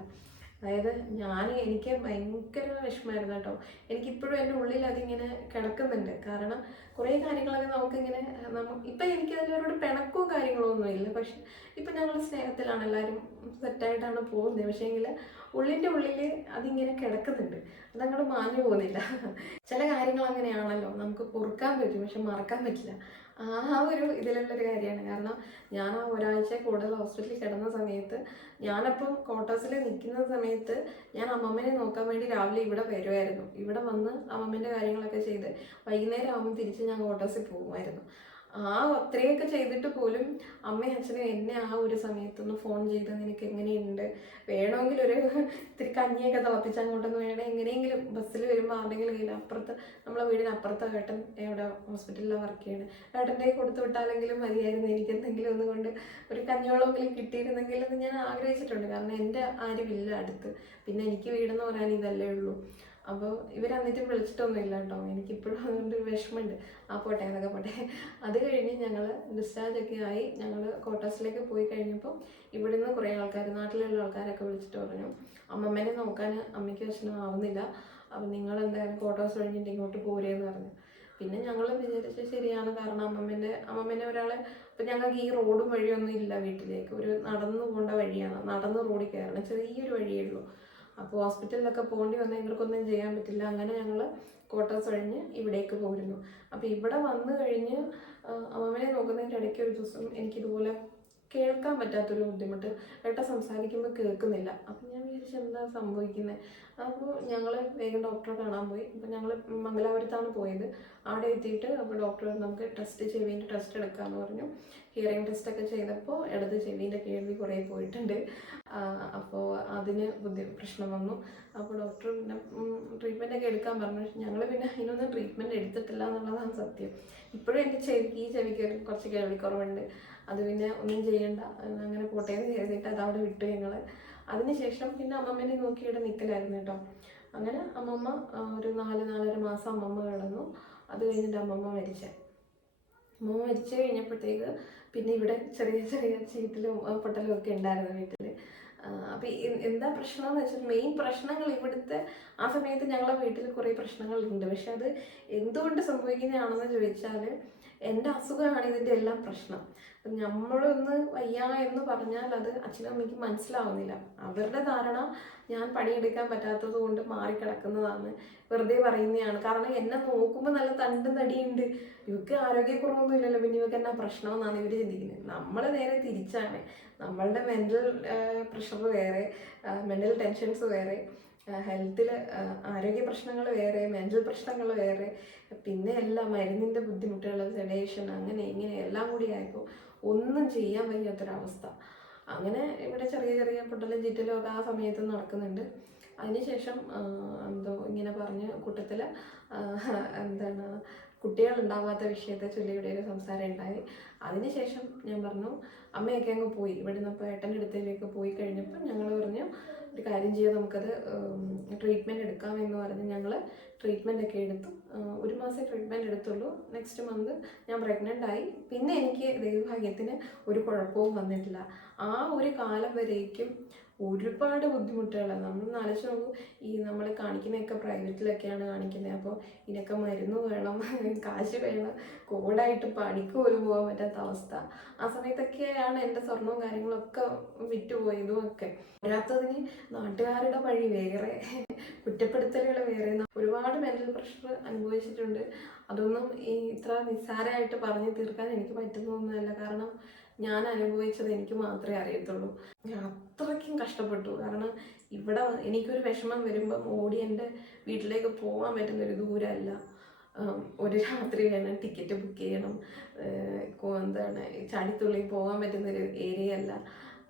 Speaker 1: അതായത് ഞാൻ എനിക്ക് ഭയങ്കര വിഷമമായിരുന്നു കേട്ടോ. എനിക്കിപ്പോഴും എന്റെ ഉള്ളിൽ അതിങ്ങനെ കിടക്കുന്നുണ്ട്. കാരണം കുറേ കാര്യങ്ങളൊക്കെ നമുക്കിങ്ങനെ നമ്മ ഇപ്പം എനിക്ക് അതിലൊരു പിണക്കവും കാര്യങ്ങളോ ഒന്നും ഇല്ല പക്ഷെ ഇപ്പം ഞങ്ങൾ സ്നേഹത്തിലാണ് എല്ലാവരും സെറ്റായിട്ടാണ് പോകുന്നത്. പക്ഷേങ്കിൽ ഉള്ളിന്റെ ഉള്ളിൽ അതിങ്ങനെ കിടക്കുന്നുണ്ട്. അതങ്ങോട്ട് മാഞ്ഞു പോകുന്നില്ല. ചില കാര്യങ്ങൾ അങ്ങനെയാണല്ലോ. നമുക്ക് പൊറുക്കാൻ പറ്റും. പക്ഷെ മറക്കാൻ പറ്റില്ല. ആ ഒരു ഇതിലുള്ളൊരു കാര്യമാണ്. കാരണം ഞാൻ ആ ഒരാഴ്ച കൂടുതൽ ഹോസ്പിറ്റലിൽ കിടന്ന സമയത്ത് ഞാനപ്പം ക്വാർട്ടേഴ്സിൽ നിൽക്കുന്ന സമയത്ത് ഞാൻ അമ്മമ്മനെ നോക്കാൻ വേണ്ടി രാവിലെ ഇവിടെ വരുമായിരുന്നു ഇവിടെ വന്ന് അമ്മമ്മേന്റെ കാര്യങ്ങളൊക്കെ ചെയ്ത് വൈകുന്നേരം ആകുമ്പോൾ തിരിച്ച് ഞാൻ ക്വാർട്ടേഴ്സിൽ പോകുമായിരുന്നു. ആ അത്രയൊക്കെ ചെയ്തിട്ട് പോലും അമ്മയും അച്ഛനും എന്നെ ആ ഒരു സമയത്തൊന്ന് ഫോൺ ചെയ്ത് നിനക്ക് എങ്ങനെയുണ്ട്? വേണമെങ്കിൽ ഒരു ഇത്തിരി കഞ്ഞിയൊക്കെ തിളപ്പിച്ച് അങ്ങോട്ടൊന്ന് വേണേ. എങ്ങനെയെങ്കിലും ബസ്സിൽ വരുമ്പോൾ ആരുടെങ്കിലും കയ്യിൽ അപ്പുറത്ത് നമ്മളെ വീടിന് അപ്പുറത്തെ ഏട്ടൻ എവിടെ ഹോസ്പിറ്റലിലാണ് വർക്ക് ചെയ്യണത് ഏട്ടന്റെ കൊടുത്തു വിട്ടാലെങ്കിലും മതിയായിരുന്നു. എനിക്ക് എന്തെങ്കിലും ഒന്ന് കൊണ്ട് ഒരു കഞ്ഞോളമെങ്കിലും കിട്ടിയിരുന്നെങ്കിൽ എന്ന് ഞാൻ ആഗ്രഹിച്ചിട്ടുണ്ട്. കാരണം എന്റെ ആരുമില്ല അടുത്ത്. പിന്നെ എനിക്ക് വീടെന്ന് പറയാൻ ഇതല്ലേ ഉള്ളൂ. അപ്പോൾ ഇവരന്നിട്ടും വിളിച്ചിട്ടൊന്നുമില്ല കേട്ടോ എനിക്കിപ്പോഴും അതുകൊണ്ട് വിഷമമുണ്ട്. ആ പോട്ടെ അതൊക്കെ പോട്ടെ. അത് കഴിഞ്ഞ് ഞങ്ങൾ ഡിസ്ചാർജ് ഒക്കെ ആയി ഞങ്ങൾ ക്വാർട്ടേഴ്സിലേക്ക് പോയി കഴിഞ്ഞപ്പോൾ ഇവിടെ നിന്ന് കുറേ ആൾക്കാർ നാട്ടിലുള്ള ആൾക്കാരൊക്കെ വിളിച്ചിട്ട് പറഞ്ഞു അമ്മമ്മേനെ നോക്കാൻ അമ്മയ്ക്ക് വിഷമം ആവുന്നില്ല. അപ്പം നിങ്ങൾ എന്തായാലും ക്വാർട്ടേഴ്സ് കഴിഞ്ഞിട്ട് ഇങ്ങോട്ട് പോരേന്ന് പറഞ്ഞു. പിന്നെ ഞങ്ങൾ വിചാരിച്ച ശരിയാണ് കാരണം അമ്മമ്മേന്റെ അമ്മമ്മേനെ ഒരാളെ ഇപ്പം ഞങ്ങൾക്ക് ഈ റോഡും വഴിയൊന്നും ഇല്ല വീട്ടിലേക്ക്. ഒരു നടന്നു പോകേണ്ട വഴിയാണ് നടന്ന് റോഡിൽ കയറണം. ചെറിയൊരു വഴിയേ ഉള്ളൂ. അപ്പോൾ ഹോസ്പിറ്റലിലൊക്കെ പോകേണ്ടി വന്നാൽ ഇവർക്കൊന്നും ചെയ്യാൻ പറ്റില്ല. അങ്ങനെ ഞങ്ങൾ ക്വാർട്ടേഴ്സ് കഴിഞ്ഞ് ഇവിടേക്ക് പോരുന്നു. അപ്പോൾ ഇവിടെ വന്നു കഴിഞ്ഞ് അമ്മമ്മയെ നോക്കുന്നതിന്റെ ഇടയ്ക്ക് ഒരു ദിവസം എനിക്കിതുപോലെ കേൾക്കാൻ പറ്റാത്തൊരു ബുദ്ധിമുട്ട്. ഏട്ട സംസാരിക്കുമ്പോൾ കേൾക്കുന്നില്ല. അപ്പം ഞാൻ വിചാരിച്ചു എന്താ സംഭവിക്കുന്നത് അപ്പോൾ ഞങ്ങൾ വേഗം ഡോക്ടറെ കാണാൻ പോയി. അപ്പം ഞങ്ങൾ മംഗലാപുരത്താണ് പോയത്. അവിടെ എത്തിയിട്ട് അപ്പോൾ ഡോക്ടർ നമുക്ക് ടെസ്റ്റ് ചെവീന്റെ ടെസ്റ്റ് എടുക്കാമെന്ന് പറഞ്ഞു. ഹിയറിംഗ് ടെസ്റ്റ് ഒക്കെ ചെയ്തപ്പോൾ ഇടത് ചെവീന്റെ കേൾവി കുറേ പോയിട്ടുണ്ട്. അപ്പോൾ അതിന് ബുദ്ധി പ്രശ്നം വന്നു. അപ്പോൾ ഡോക്ടർ പിന്നെ ട്രീറ്റ്മെന്റ് ഒക്കെ എടുക്കാൻ പറഞ്ഞു. ഞങ്ങൾ പിന്നെ അതിനൊന്നും ട്രീറ്റ്മെന്റ് എടുത്തിട്ടില്ല എന്നുള്ളതാണ് സത്യം. ഇപ്പോഴും എന്റെ ചെവിക്ക് ഈ ചെവിക്ക് കുറച്ച് കേൾവിക്കുറവുണ്ട്. അത് പിന്നെ ഒന്നും ചെയ്യണ്ട. അങ്ങനെ കോട്ടയം ചെയ്തിട്ട് അത് അവിടെ വിട്ടു ഞങ്ങൾ അതിനുശേഷം പിന്നെ അമ്മമ്മേനെ നോക്കി ഇവിടെ നിൽക്കലായിരുന്നു കേട്ടോ. അങ്ങനെ അമ്മമ്മ ഒരു നാല് നാലര മാസം അമ്മമ്മ കിടന്നു അത് കഴിഞ്ഞിട്ട് അമ്മമ്മ മരിച്ചേ. അമ്മമ്മ മരിച്ചു കഴിഞ്ഞപ്പോഴത്തേക്ക് പിന്നെ ഇവിടെ ചെറിയ ചെറിയ ചീറ്റലും പൊട്ടലും ഒക്കെ ഉണ്ടായിരുന്നു വീട്ടിൽ അപ്പം എന്താ പ്രശ്നം എന്ന് വെച്ചാൽ മെയിൻ പ്രശ്നങ്ങൾ ഇവിടുത്തെ ആ സമയത്ത് ഞങ്ങളെ വീട്ടിൽ കുറേ പ്രശ്നങ്ങളുണ്ട്. പക്ഷെ അത് എന്തുകൊണ്ട് സംഭവിക്കുന്നതാണെന്ന് ചോദിച്ചാൽ എന്റെ അസുഖമാണ് ഇതിന്റെ എല്ലാം പ്രശ്നം. അപ്പം നമ്മളൊന്ന് വയ്യ എന്ന് പറഞ്ഞാൽ അത് അച്ഛനും അമ്മയ്ക്ക് മനസ്സിലാവുന്നില്ല. അവരുടെ ധാരണ ഞാൻ പണിയെടുക്കാൻ പറ്റാത്തത് കൊണ്ട് മാറിക്കിടക്കുന്നതാണ്. വെറുതെ പറയുന്നതാണ്. കാരണം എന്നെ നോക്കുമ്പോൾ നല്ല തണ്ടും തടിയുണ്ട്. ഇവർക്ക് ആരോഗ്യക്കുറവൊന്നും ഇല്ലല്ലോ. പിന്നെ ഇവർക്ക് എന്നാ പ്രശ്നമെന്നാണ് ഇവർ ചിന്തിക്കുന്നത്. നമ്മൾ നേരെ തിരിച്ചാണ്. നമ്മളുടെ മെന്റൽ പ്രഷർ വേറെ മെന്റൽ ടെൻഷൻസ് വേറെ. ഹെൽത്തിൽ ആരോഗ്യ പ്രശ്നങ്ങൾ വേറെ മെന്റൽ പ്രശ്നങ്ങൾ വേറെ പിന്നെ എല്ലാം മരുന്നിന്റെ ബുദ്ധിമുട്ടുകൾ സെഡേഷൻ അങ്ങനെ ഇങ്ങനെ എല്ലാം കൂടി ആയപ്പോൾ ഒന്നും ചെയ്യാൻ വയ്യാത്തൊരവസ്ഥ. അങ്ങനെ ഇവിടെ ചെറിയ ചെറിയ പൊട്ടലും ചീറ്റലും ഒക്കെ ആ സമയത്ത് നടക്കുന്നുണ്ട്. അതിനുശേഷം എന്തോ ഇങ്ങനെ പറഞ്ഞ് കൂട്ടത്തിൽ എന്താണ് കുട്ടികൾ ഉണ്ടാവാത്ത വിഷയത്തെ ചൊല്ലി ഇവിടെ ഒരു സംസാരം ഉണ്ടായി. അതിനുശേഷം ഞാൻ പറഞ്ഞു അമ്മയൊക്കെ അങ്ങ് പോയി. ഇവിടുന്ന് ഇപ്പോൾ ഏട്ടന്റെ അടുത്തേക്ക് പോയി കഴിഞ്ഞപ്പോൾ ഞങ്ങൾ പറഞ്ഞു ഒരു കാര്യം ചെയ്യാം നമുക്കത് ട്രീറ്റ്മെന്റ് എടുക്കാം എന്ന് പറഞ്ഞ് ഞങ്ങൾ ട്രീറ്റ്മെന്റ് ഒക്കെ എടുത്തു. ഒരു മാസം ട്രീറ്റ്മെന്റ് എടുത്തുള്ളൂ. നെക്സ്റ്റ് മന്ത് ഞാൻ പ്രഗ്നന്റ് ആയി. പിന്നെ എനിക്ക് ദൈവഭാഗ്യത്തിന് ഒരു കുഴപ്പവും വന്നിട്ടില്ല. ആ ഒരു കാലം വരേക്കും ഒരുപാട് ബുദ്ധിമുട്ടുകളാണ്. നമ്മൾ ആലോചിച്ച് നോക്കൂ ഈ നമ്മൾ കാണിക്കുന്നതൊക്കെ പ്രൈവറ്റിലൊക്കെയാണ് കാണിക്കുന്നത് അപ്പോൾ ഇതിനൊക്കെ മരുന്ന് വേണം കാശ് വേണം കോടായിട്ട് പണിക്ക് പോലും പോകാൻ പറ്റാത്ത അവസ്ഥ. ആ സമയത്തൊക്കെയാണ് എന്റെ സ്വർണവും കാര്യങ്ങളൊക്കെ വിറ്റുപോയതും ഒക്കെ. വരാത്തതിന് നാട്ടുകാരുടെ വഴി വേറെ കുറ്റപ്പെടുത്തലുകൾ വേറെ. ഒരുപാട് മെന്റൽ പ്രഷർ അനുഭവിച്ചിട്ടുണ്ട്. അതൊന്നും ഈ ഇത്ര നിസ്സാരമായിട്ട് പറഞ്ഞു തീർക്കാൻ എനിക്ക് പറ്റുന്നൊന്നുമല്ല കാരണം ഞാൻ അനുഭവിച്ചത് എനിക്ക് മാത്രമേ അറിയത്തുള്ളൂ. ഞാൻ അത്രയ്ക്കും കഷ്ടപ്പെട്ടു. കാരണം ഇവിടെ എനിക്കൊരു വിഷമം വരുമ്പം ഓടി എന്റെ വീട്ടിലേക്ക് പോകാൻ പറ്റുന്നൊരു ദൂരമല്ല. ഒരു രാത്രി വേണം ടിക്കറ്റ് ബുക്ക് ചെയ്യണം എന്താണ് ചടിത്തുള്ളി പോകാൻ പറ്റുന്നൊരു ഏരിയ അല്ല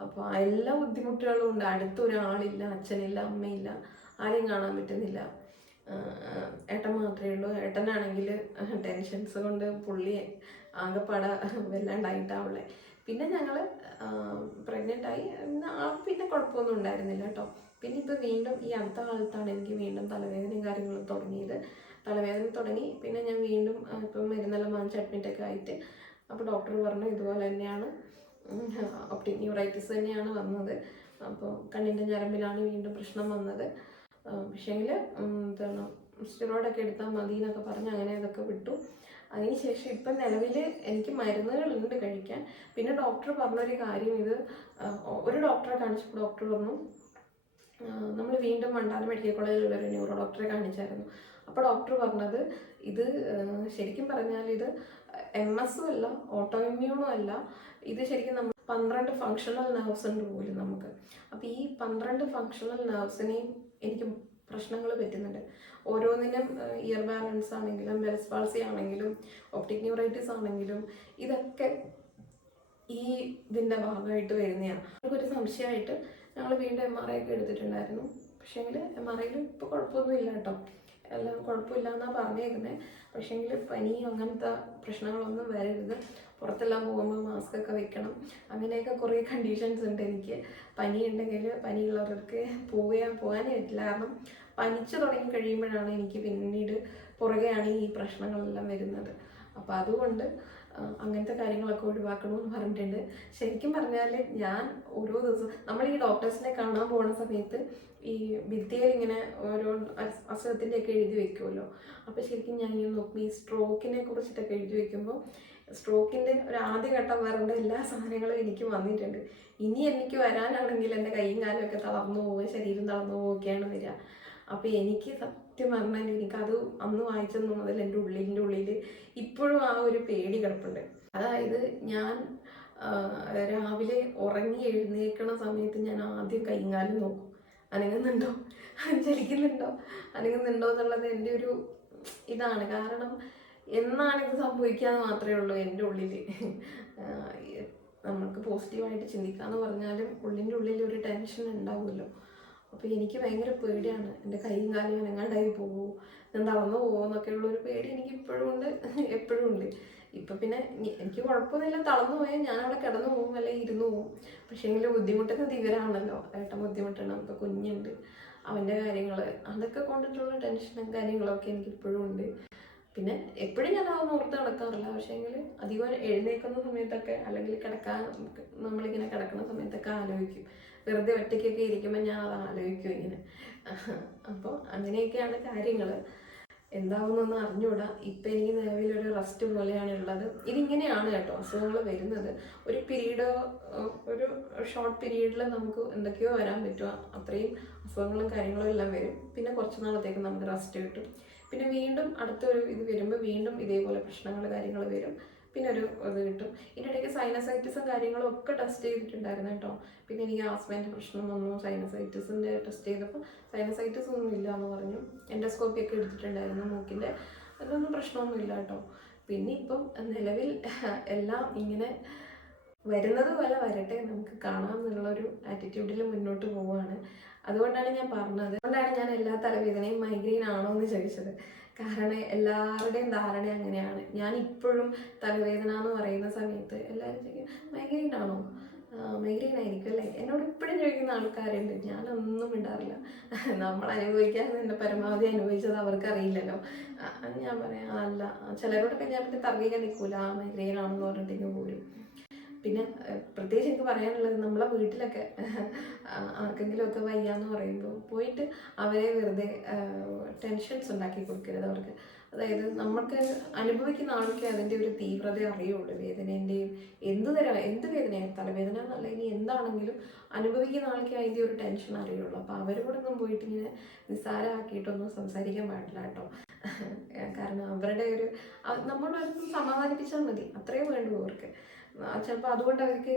Speaker 1: അപ്പോൾ എല്ലാ ബുദ്ധിമുട്ടുകളും ഉണ്ട്. അടുത്തൊരാളില്ല അച്ഛനില്ല അമ്മയില്ല ആരെയും കാണാൻ പറ്റുന്നില്ല. ഏട്ടൻ മാത്രമേ ഉള്ളൂ. ഏട്ടനാണെങ്കിൽ ടെൻഷൻസ് കൊണ്ട് പുള്ളി ആകെപ്പാട വല്ലാണ്ടായിട്ടാവുള്ളേ പിന്നെ ഞങ്ങൾ പ്രഗ്നന്റ് ആയി. പിന്നെ കുഴപ്പമൊന്നും ഉണ്ടായിരുന്നില്ല കേട്ടോ. പിന്നെ ഇപ്പോൾ വീണ്ടും ഈ അടുത്ത കാലത്താണ് എനിക്ക് വീണ്ടും തലവേദനയും കാര്യങ്ങളും തുടങ്ങിയത്. തലവേദന തുടങ്ങി. പിന്നെ ഞാൻ വീണ്ടും ഇപ്പം മരുന്നെല്ലാം വാങ്ങിച്ച് അഡ്മിറ്റൊക്കെ ആയിട്ട് അപ്പോൾ ഡോക്ടർ പറഞ്ഞു ഇതുപോലെ തന്നെയാണ് ഒപ്റ്റിക് ന്യൂറൈറ്റിസ് തന്നെയാണ് വന്നത്. അപ്പോൾ കണ്ണിന്റെ ഞരമ്പിലാണ് വീണ്ടും പ്രശ്നം വന്നത്. പക്ഷേങ്കിൽ എന്താണ് സ്റ്റിറോയിഡൊക്കെ എടുത്താൽ മതി എന്നൊക്കെ പറഞ്ഞ് അങ്ങനെ അതൊക്കെ വിട്ടു. അതിനുശേഷം ഇപ്പം നിലവിൽ എനിക്ക് മരുന്നുകളുണ്ട് കഴിക്കാൻ. പിന്നെ ഡോക്ടർ പറഞ്ഞൊരു കാര്യം ഇത് ഒരു ഡോക്ടറെ കാണിച്ചപ്പോൾ ഡോക്ടർ പറഞ്ഞു നമ്മൾ വീണ്ടും മണ്ടാല മെഡിക്കൽ കോളേജിലുള്ള ഒരു ന്യൂറോ ഡോക്ടറെ കാണിച്ചായിരുന്നു. അപ്പോൾ ഡോക്ടർ പറഞ്ഞത് ഇത് ശരിക്കും പറഞ്ഞാൽ ഇത് എം എസും അല്ല ഓട്ടോ ഇമ്മ്യൂണും അല്ല ഇത് ശരിക്കും നമ്മൾ പന്ത്രണ്ട് ഫങ്ഷണൽ നെർവ്സ് ഉണ്ട് പോലും നമുക്ക്. അപ്പോൾ ഈ പന്ത്രണ്ട് ഫങ്ഷണൽ നെർവ്സിനെയും എനിക്ക് പ്രശ്നങ്ങൾ പറ്റുന്നുണ്ട്. ഓരോന്നിനും ഇയർ ബാലൻസ് ആണെങ്കിലും ബെൽസ് പാൾസി ആണെങ്കിലും ഒപ്റ്റിക് ന്യൂറൈറ്റിസ് ആണെങ്കിലും ഇതൊക്കെ ഈ ഇതിന്റെ ഭാഗമായിട്ട് വരുന്നതാണ് ഒരു സംശയമായിട്ട് ഞങ്ങൾ വീണ്ടും എം ആർ ഐ ഒക്കെ എടുത്തിട്ടുണ്ടായിരുന്നു. പക്ഷേങ്കിൽ എം ആർ ഐയിൽ ഇപ്പോൾ കുഴപ്പമൊന്നുമില്ല കേട്ടോ. എല്ലാം കുഴപ്പമില്ല എന്നാണ് പറഞ്ഞേക്കുന്നത് പക്ഷേങ്കിൽ പനി അങ്ങനത്തെ പ്രശ്നങ്ങളൊന്നും വരരുത്. പുറത്തെല്ലാം പോകുമ്പോൾ മാസ്ക് ഒക്കെ വെക്കണം. അങ്ങനെയൊക്കെ കുറേ കണ്ടീഷൻസ് ഉണ്ട് എനിക്ക്. പനി ഉണ്ടെങ്കിൽ പനിയുള്ളവർക്ക് പോവുക പോകാനേ പറ്റില്ല. കാരണം പനിച്ചു തുടങ്ങി കഴിയുമ്പോഴാണ് എനിക്ക് പിന്നീട് പുറകെയാണ് ഈ പ്രശ്നങ്ങളെല്ലാം വരുന്നത്. അപ്പോൾ അതുകൊണ്ട് അങ്ങനത്തെ കാര്യങ്ങളൊക്കെ ഒഴിവാക്കണമെന്ന് പറഞ്ഞിട്ടുണ്ട്. ശരിക്കും പറഞ്ഞാൽ ഞാൻ ഓരോ ദിവസം നമ്മൾ ഈ ഡോക്ടേഴ്സിനെ കാണാൻ പോകുന്ന സമയത്ത് ഈ ഭിത്തിയിൽ ഇങ്ങനെ ഓരോ അസ്- അസുഖത്തിന്റെയൊക്കെ എഴുതി വെക്കുമല്ലോ അപ്പോൾ ശരിക്കും ഞാൻ ഈ നോക്കും ഈ സ്ട്രോക്കിനെ കുറിച്ചിട്ടൊക്കെ എഴുതി വെക്കുമ്പോൾ സ്ട്രോക്കിന്റെ ഒരു ആദ്യഘട്ടം വരേണ്ട എല്ലാ സാധനങ്ങളും എനിക്ക് വന്നിട്ടുണ്ട്. ഇനി എനിക്ക് വരാനാണെങ്കിൽ എന്റെ കൈയും കാലും ഒക്കെ തളർന്നു പോവുക ശരീരം തളർന്നു പോവുകയൊക്കെയാണ് വരിക. അപ്പോൾ എനിക്ക് സത്യം പറഞ്ഞാൽ എനിക്കത് അന്ന് വായിച്ചത് മുതൽ എന്റെ ഉള്ളിന്റെ ഉള്ളിൽ ഇപ്പോഴും ആ ഒരു പേടി കിടപ്പുണ്ട്. അതായത് ഞാൻ രാവിലെ ഉറങ്ങി എഴുന്നേൽക്കണ സമയത്ത് ഞാൻ ആദ്യം കൈയും കാലും നോക്കും. അനങ്ങുന്നുണ്ടോ? ചലിക്കുന്നുണ്ടോ അനങ്ങുന്നുണ്ടോ എന്നുള്ളത് എന്റെ ഒരു ഇതാണ്. കാരണം എന്നാണ് ഇത് സംഭവിക്കാന്ന് മാത്രമേ ഉള്ളൂ എന്റെ ഉള്ളിൽ നമുക്ക് പോസിറ്റീവായിട്ട് ചിന്തിക്കാന്ന് പറഞ്ഞാലും ഉള്ളിന്റെ ഉള്ളിൽ ഒരു ടെൻഷൻ ഉണ്ടാവുമല്ലോ. അപ്പോൾ എനിക്ക് ഭയങ്കര പേടിയാണ്. എന്റെ കൈയും കാലും അനങ്ങാണ്ടായി പോകുമോ ഞാൻ തളർന്നു പോകുമോ എന്നൊക്കെ ഉള്ളൊരു പേടി എനിക്ക് ഇപ്പോഴും ഉണ്ട്. എപ്പോഴും ഉണ്ട്. ഇപ്പം പിന്നെ എനിക്ക് കുഴപ്പമൊന്നുമില്ല. തളർന്നു പോയാൽ ഞാൻ അവിടെ കിടന്നു പോകും അല്ലെങ്കിൽ ഇരുന്നു പോകും പക്ഷേ എങ്കിലും ബുദ്ധിമുട്ടൊക്കെ ഇവരാണല്ലോ ഏട്ടൻ ബുദ്ധിമുട്ടാണ്. ഇപ്പം കുഞ്ഞുണ്ട്. അവന്റെ കാര്യങ്ങൾ അതൊക്കെ കൊണ്ടിട്ടുള്ള ടെൻഷനും കാര്യങ്ങളൊക്കെ എനിക്ക് ഇപ്പോഴും ഉണ്ട്. പിന്നെ എപ്പോഴും ഞാൻ അതൊന്നും ഓർത്ത് നടക്കാറില്ല. പക്ഷേ എങ്കിൽ അധികം എഴുന്നേൽക്കുന്ന സമയത്തൊക്കെ അല്ലെങ്കിൽ കിടക്കാൻ നമ്മളിങ്ങനെ കിടക്കുന്ന സമയത്തൊക്കെ ആലോചിക്കും. വെറുതെ ഒറ്റയ്ക്കൊക്കെ ഇരിക്കുമ്പോൾ ഞാൻ അത് ആലോചിക്കും ഇങ്ങനെ. അപ്പോൾ അങ്ങനെയൊക്കെയാണ് കാര്യങ്ങൾ എന്താവുന്നൊന്നും അറിഞ്ഞൂടാ ഇപ്പം എനിക്ക് നിലവിലൊരു റെസ്റ്റ് പോലെയാണ് ഉള്ളത്. ഇതിങ്ങനെയാണ് കേട്ടോ അസുഖങ്ങൾ വരുന്നത്. ഒരു പീരീഡോ ഒരു ഷോർട്ട് പീരീഡിൽ നമുക്ക് എന്തൊക്കെയോ വരാൻ പറ്റുക. അത്രയും അസുഖങ്ങളും കാര്യങ്ങളും എല്ലാം വരും. പിന്നെ കുറച്ച് നാളത്തേക്ക് നമുക്ക് റെസ്റ്റ് കിട്ടും. പിന്നെ വീണ്ടും അടുത്തൊരു ഇത് വരുമ്പോൾ വീണ്ടും ഇതേപോലെ പ്രശ്നങ്ങൾ കാര്യങ്ങൾ വരും. പിന്നെ ഒരു ഇത് കിട്ടും. ഇതിന്റെ ഇടയ്ക്ക് സൈനസൈറ്റിസും കാര്യങ്ങളും ഒക്കെ ടെസ്റ്റ് ചെയ്തിട്ടുണ്ടായിരുന്നു കേട്ടോ. പിന്നെ എനിക്ക് ആസ്മേന്റെ പ്രശ്നം വന്നു. സൈനസൈറ്റിസിന്റെ ടെസ്റ്റ് ചെയ്തപ്പോൾ സൈനസൈറ്റിസ് ഒന്നും ഇല്ല എന്ന് പറഞ്ഞു. എൻഡോസ്കോപ്പി ഒക്കെ എടുത്തിട്ടുണ്ടായിരുന്നു മൂക്കിന്റെ അതൊന്നും പ്രശ്നമൊന്നും ഇല്ല കേട്ടോ. പിന്നെ ഇപ്പം നിലവിൽ എല്ലാം ഇങ്ങനെ വരുന്നത് പോലെ വരട്ടെ. നമുക്ക് കാണാം എന്നുള്ളൊരു ആറ്റിറ്റ്യൂഡിൽ മുന്നോട്ട് പോവുകയാണ് അതുകൊണ്ടാണ് ഞാൻ പറഞ്ഞത്. അതുകൊണ്ടാണ് ഞാൻ എല്ലാ തലവേദനയും മൈഗ്രെയിൻ ആണോ എന്ന് ചോദിച്ചത്. കാരണം എല്ലാവരുടെയും ധാരണ അങ്ങനെയാണ്. ഞാൻ ഇപ്പോഴും തലവേദന എന്ന് പറയുന്ന സമയത്ത് എല്ലാവരും ചോദിക്കും മൈഗ്രെയിൻ ആണോ? മൈഗ്രെയിൻ ആയിരിക്കും അല്ലേ? എന്നോട് ഇപ്പോഴും ചോദിക്കുന്ന ആൾക്കാരുണ്ട്. ഞാനൊന്നും ഇടാറില്ല നമ്മൾ അനുഭവിക്കാൻ തന്നെ പരമാവധി അനുഭവിച്ചത് അവർക്കറിയില്ലല്ലോ. ഞാൻ പറയാം "ആ, അല്ല. ചിലരോടൊക്കെ ഞാൻ പിന്നെ തർക്കിക്കാൻ നിൽക്കൂല. മൈഗ്രെയിൻ ആണെന്ന് പറഞ്ഞിട്ട് പോരും പിന്നെ പ്രത്യേകിച്ച് എനിക്ക് പറയാനുള്ളത് നമ്മളെ വീട്ടിലൊക്കെ ആർക്കെങ്കിലുമൊക്കെ വയ്യാന്ന് പറയുമ്പോൾ പോയിട്ട് അവരെ വെറുതെ ടെൻഷൻസ് ഉണ്ടാക്കി കൊടുക്കരുത് അവർക്ക്. അതായത് നമുക്ക് അനുഭവിക്കുന്ന ആൾക്ക് അതിന്റെ ഒരു തീവ്രത അറിയുള്ളൂ. വേദനേന്റെയും എന്ത് തരം എന്ത് വേദനയാണ് തലവേദന എന്നല്ല ഇനി എന്താണെങ്കിലും അനുഭവിക്കുന്ന ആൾക്ക് അതിന്റെ ഒരു ടെൻഷൻ അറിയുള്ളൂ. അപ്പോൾ അവരോടൊന്നും പോയിട്ട് ഇങ്ങനെ നിസ്സാരമാക്കിയിട്ടൊന്നും സംസാരിക്കാൻ പാടില്ല കേട്ടോ. കാരണം അവരുടെ ഒരു നമ്മളൊന്ന് സമാധാനിപ്പിച്ചാൽ മതി. അത്രയും വേണ്ടു അവർക്ക്. ചിലപ്പോൾ അതുകൊണ്ട് അവർക്ക്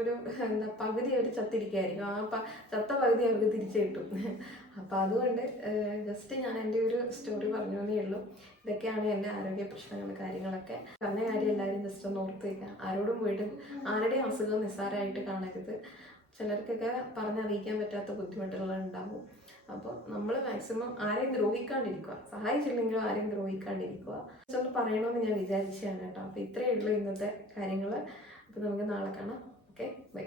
Speaker 1: ഒരു എന്താ പകുതി അവർ ചത്തിരിക്കായിരിക്കും ആ പ ചത്ത പകുതി അവർക്ക് തിരിച്ചു കിട്ടും. അപ്പോൾ അതുകൊണ്ട് ജസ്റ്റ് ഞാൻ എന്റെ ഒരു സ്റ്റോറി പറഞ്ഞു എന്നേ ഉള്ളൂ. ഇതൊക്കെയാണ് എന്റെ ആരോഗ്യ പ്രശ്നങ്ങൾ കാര്യങ്ങളൊക്കെ. പറഞ്ഞ കാര്യം എല്ലാവരും ജസ്റ്റ് ഒന്ന് ഓർത്ത് ആരോടും പോയിട്ട് ആരുടെയും അസുഖം നിസ്സാരമായിട്ട് കാണരുത്. ചിലർക്കൊക്കെ പറഞ്ഞറിയിക്കാൻ പറ്റാത്ത ബുദ്ധിമുട്ടുകൾ ഉണ്ടാവും അപ്പോൾ നമ്മൾ മാക്സിമം ആരെയും ദ്രോഹിക്കാണ്ടിരിക്കുക. സഹായിച്ചില്ലെങ്കിലും ആരെയും ദ്രോഹിക്കാണ്ടിരിക്കുക. ഒന്ന് പറയണമെന്ന് ഞാൻ വിചാരിച്ചതാണ് കേട്ടോ. അപ്പോൾ ഇത്രയേ ഉള്ളൂ ഇന്നത്തെ കാര്യങ്ങൾ അപ്പോൾ നമുക്ക് നാളെ കാണാം. Okay bye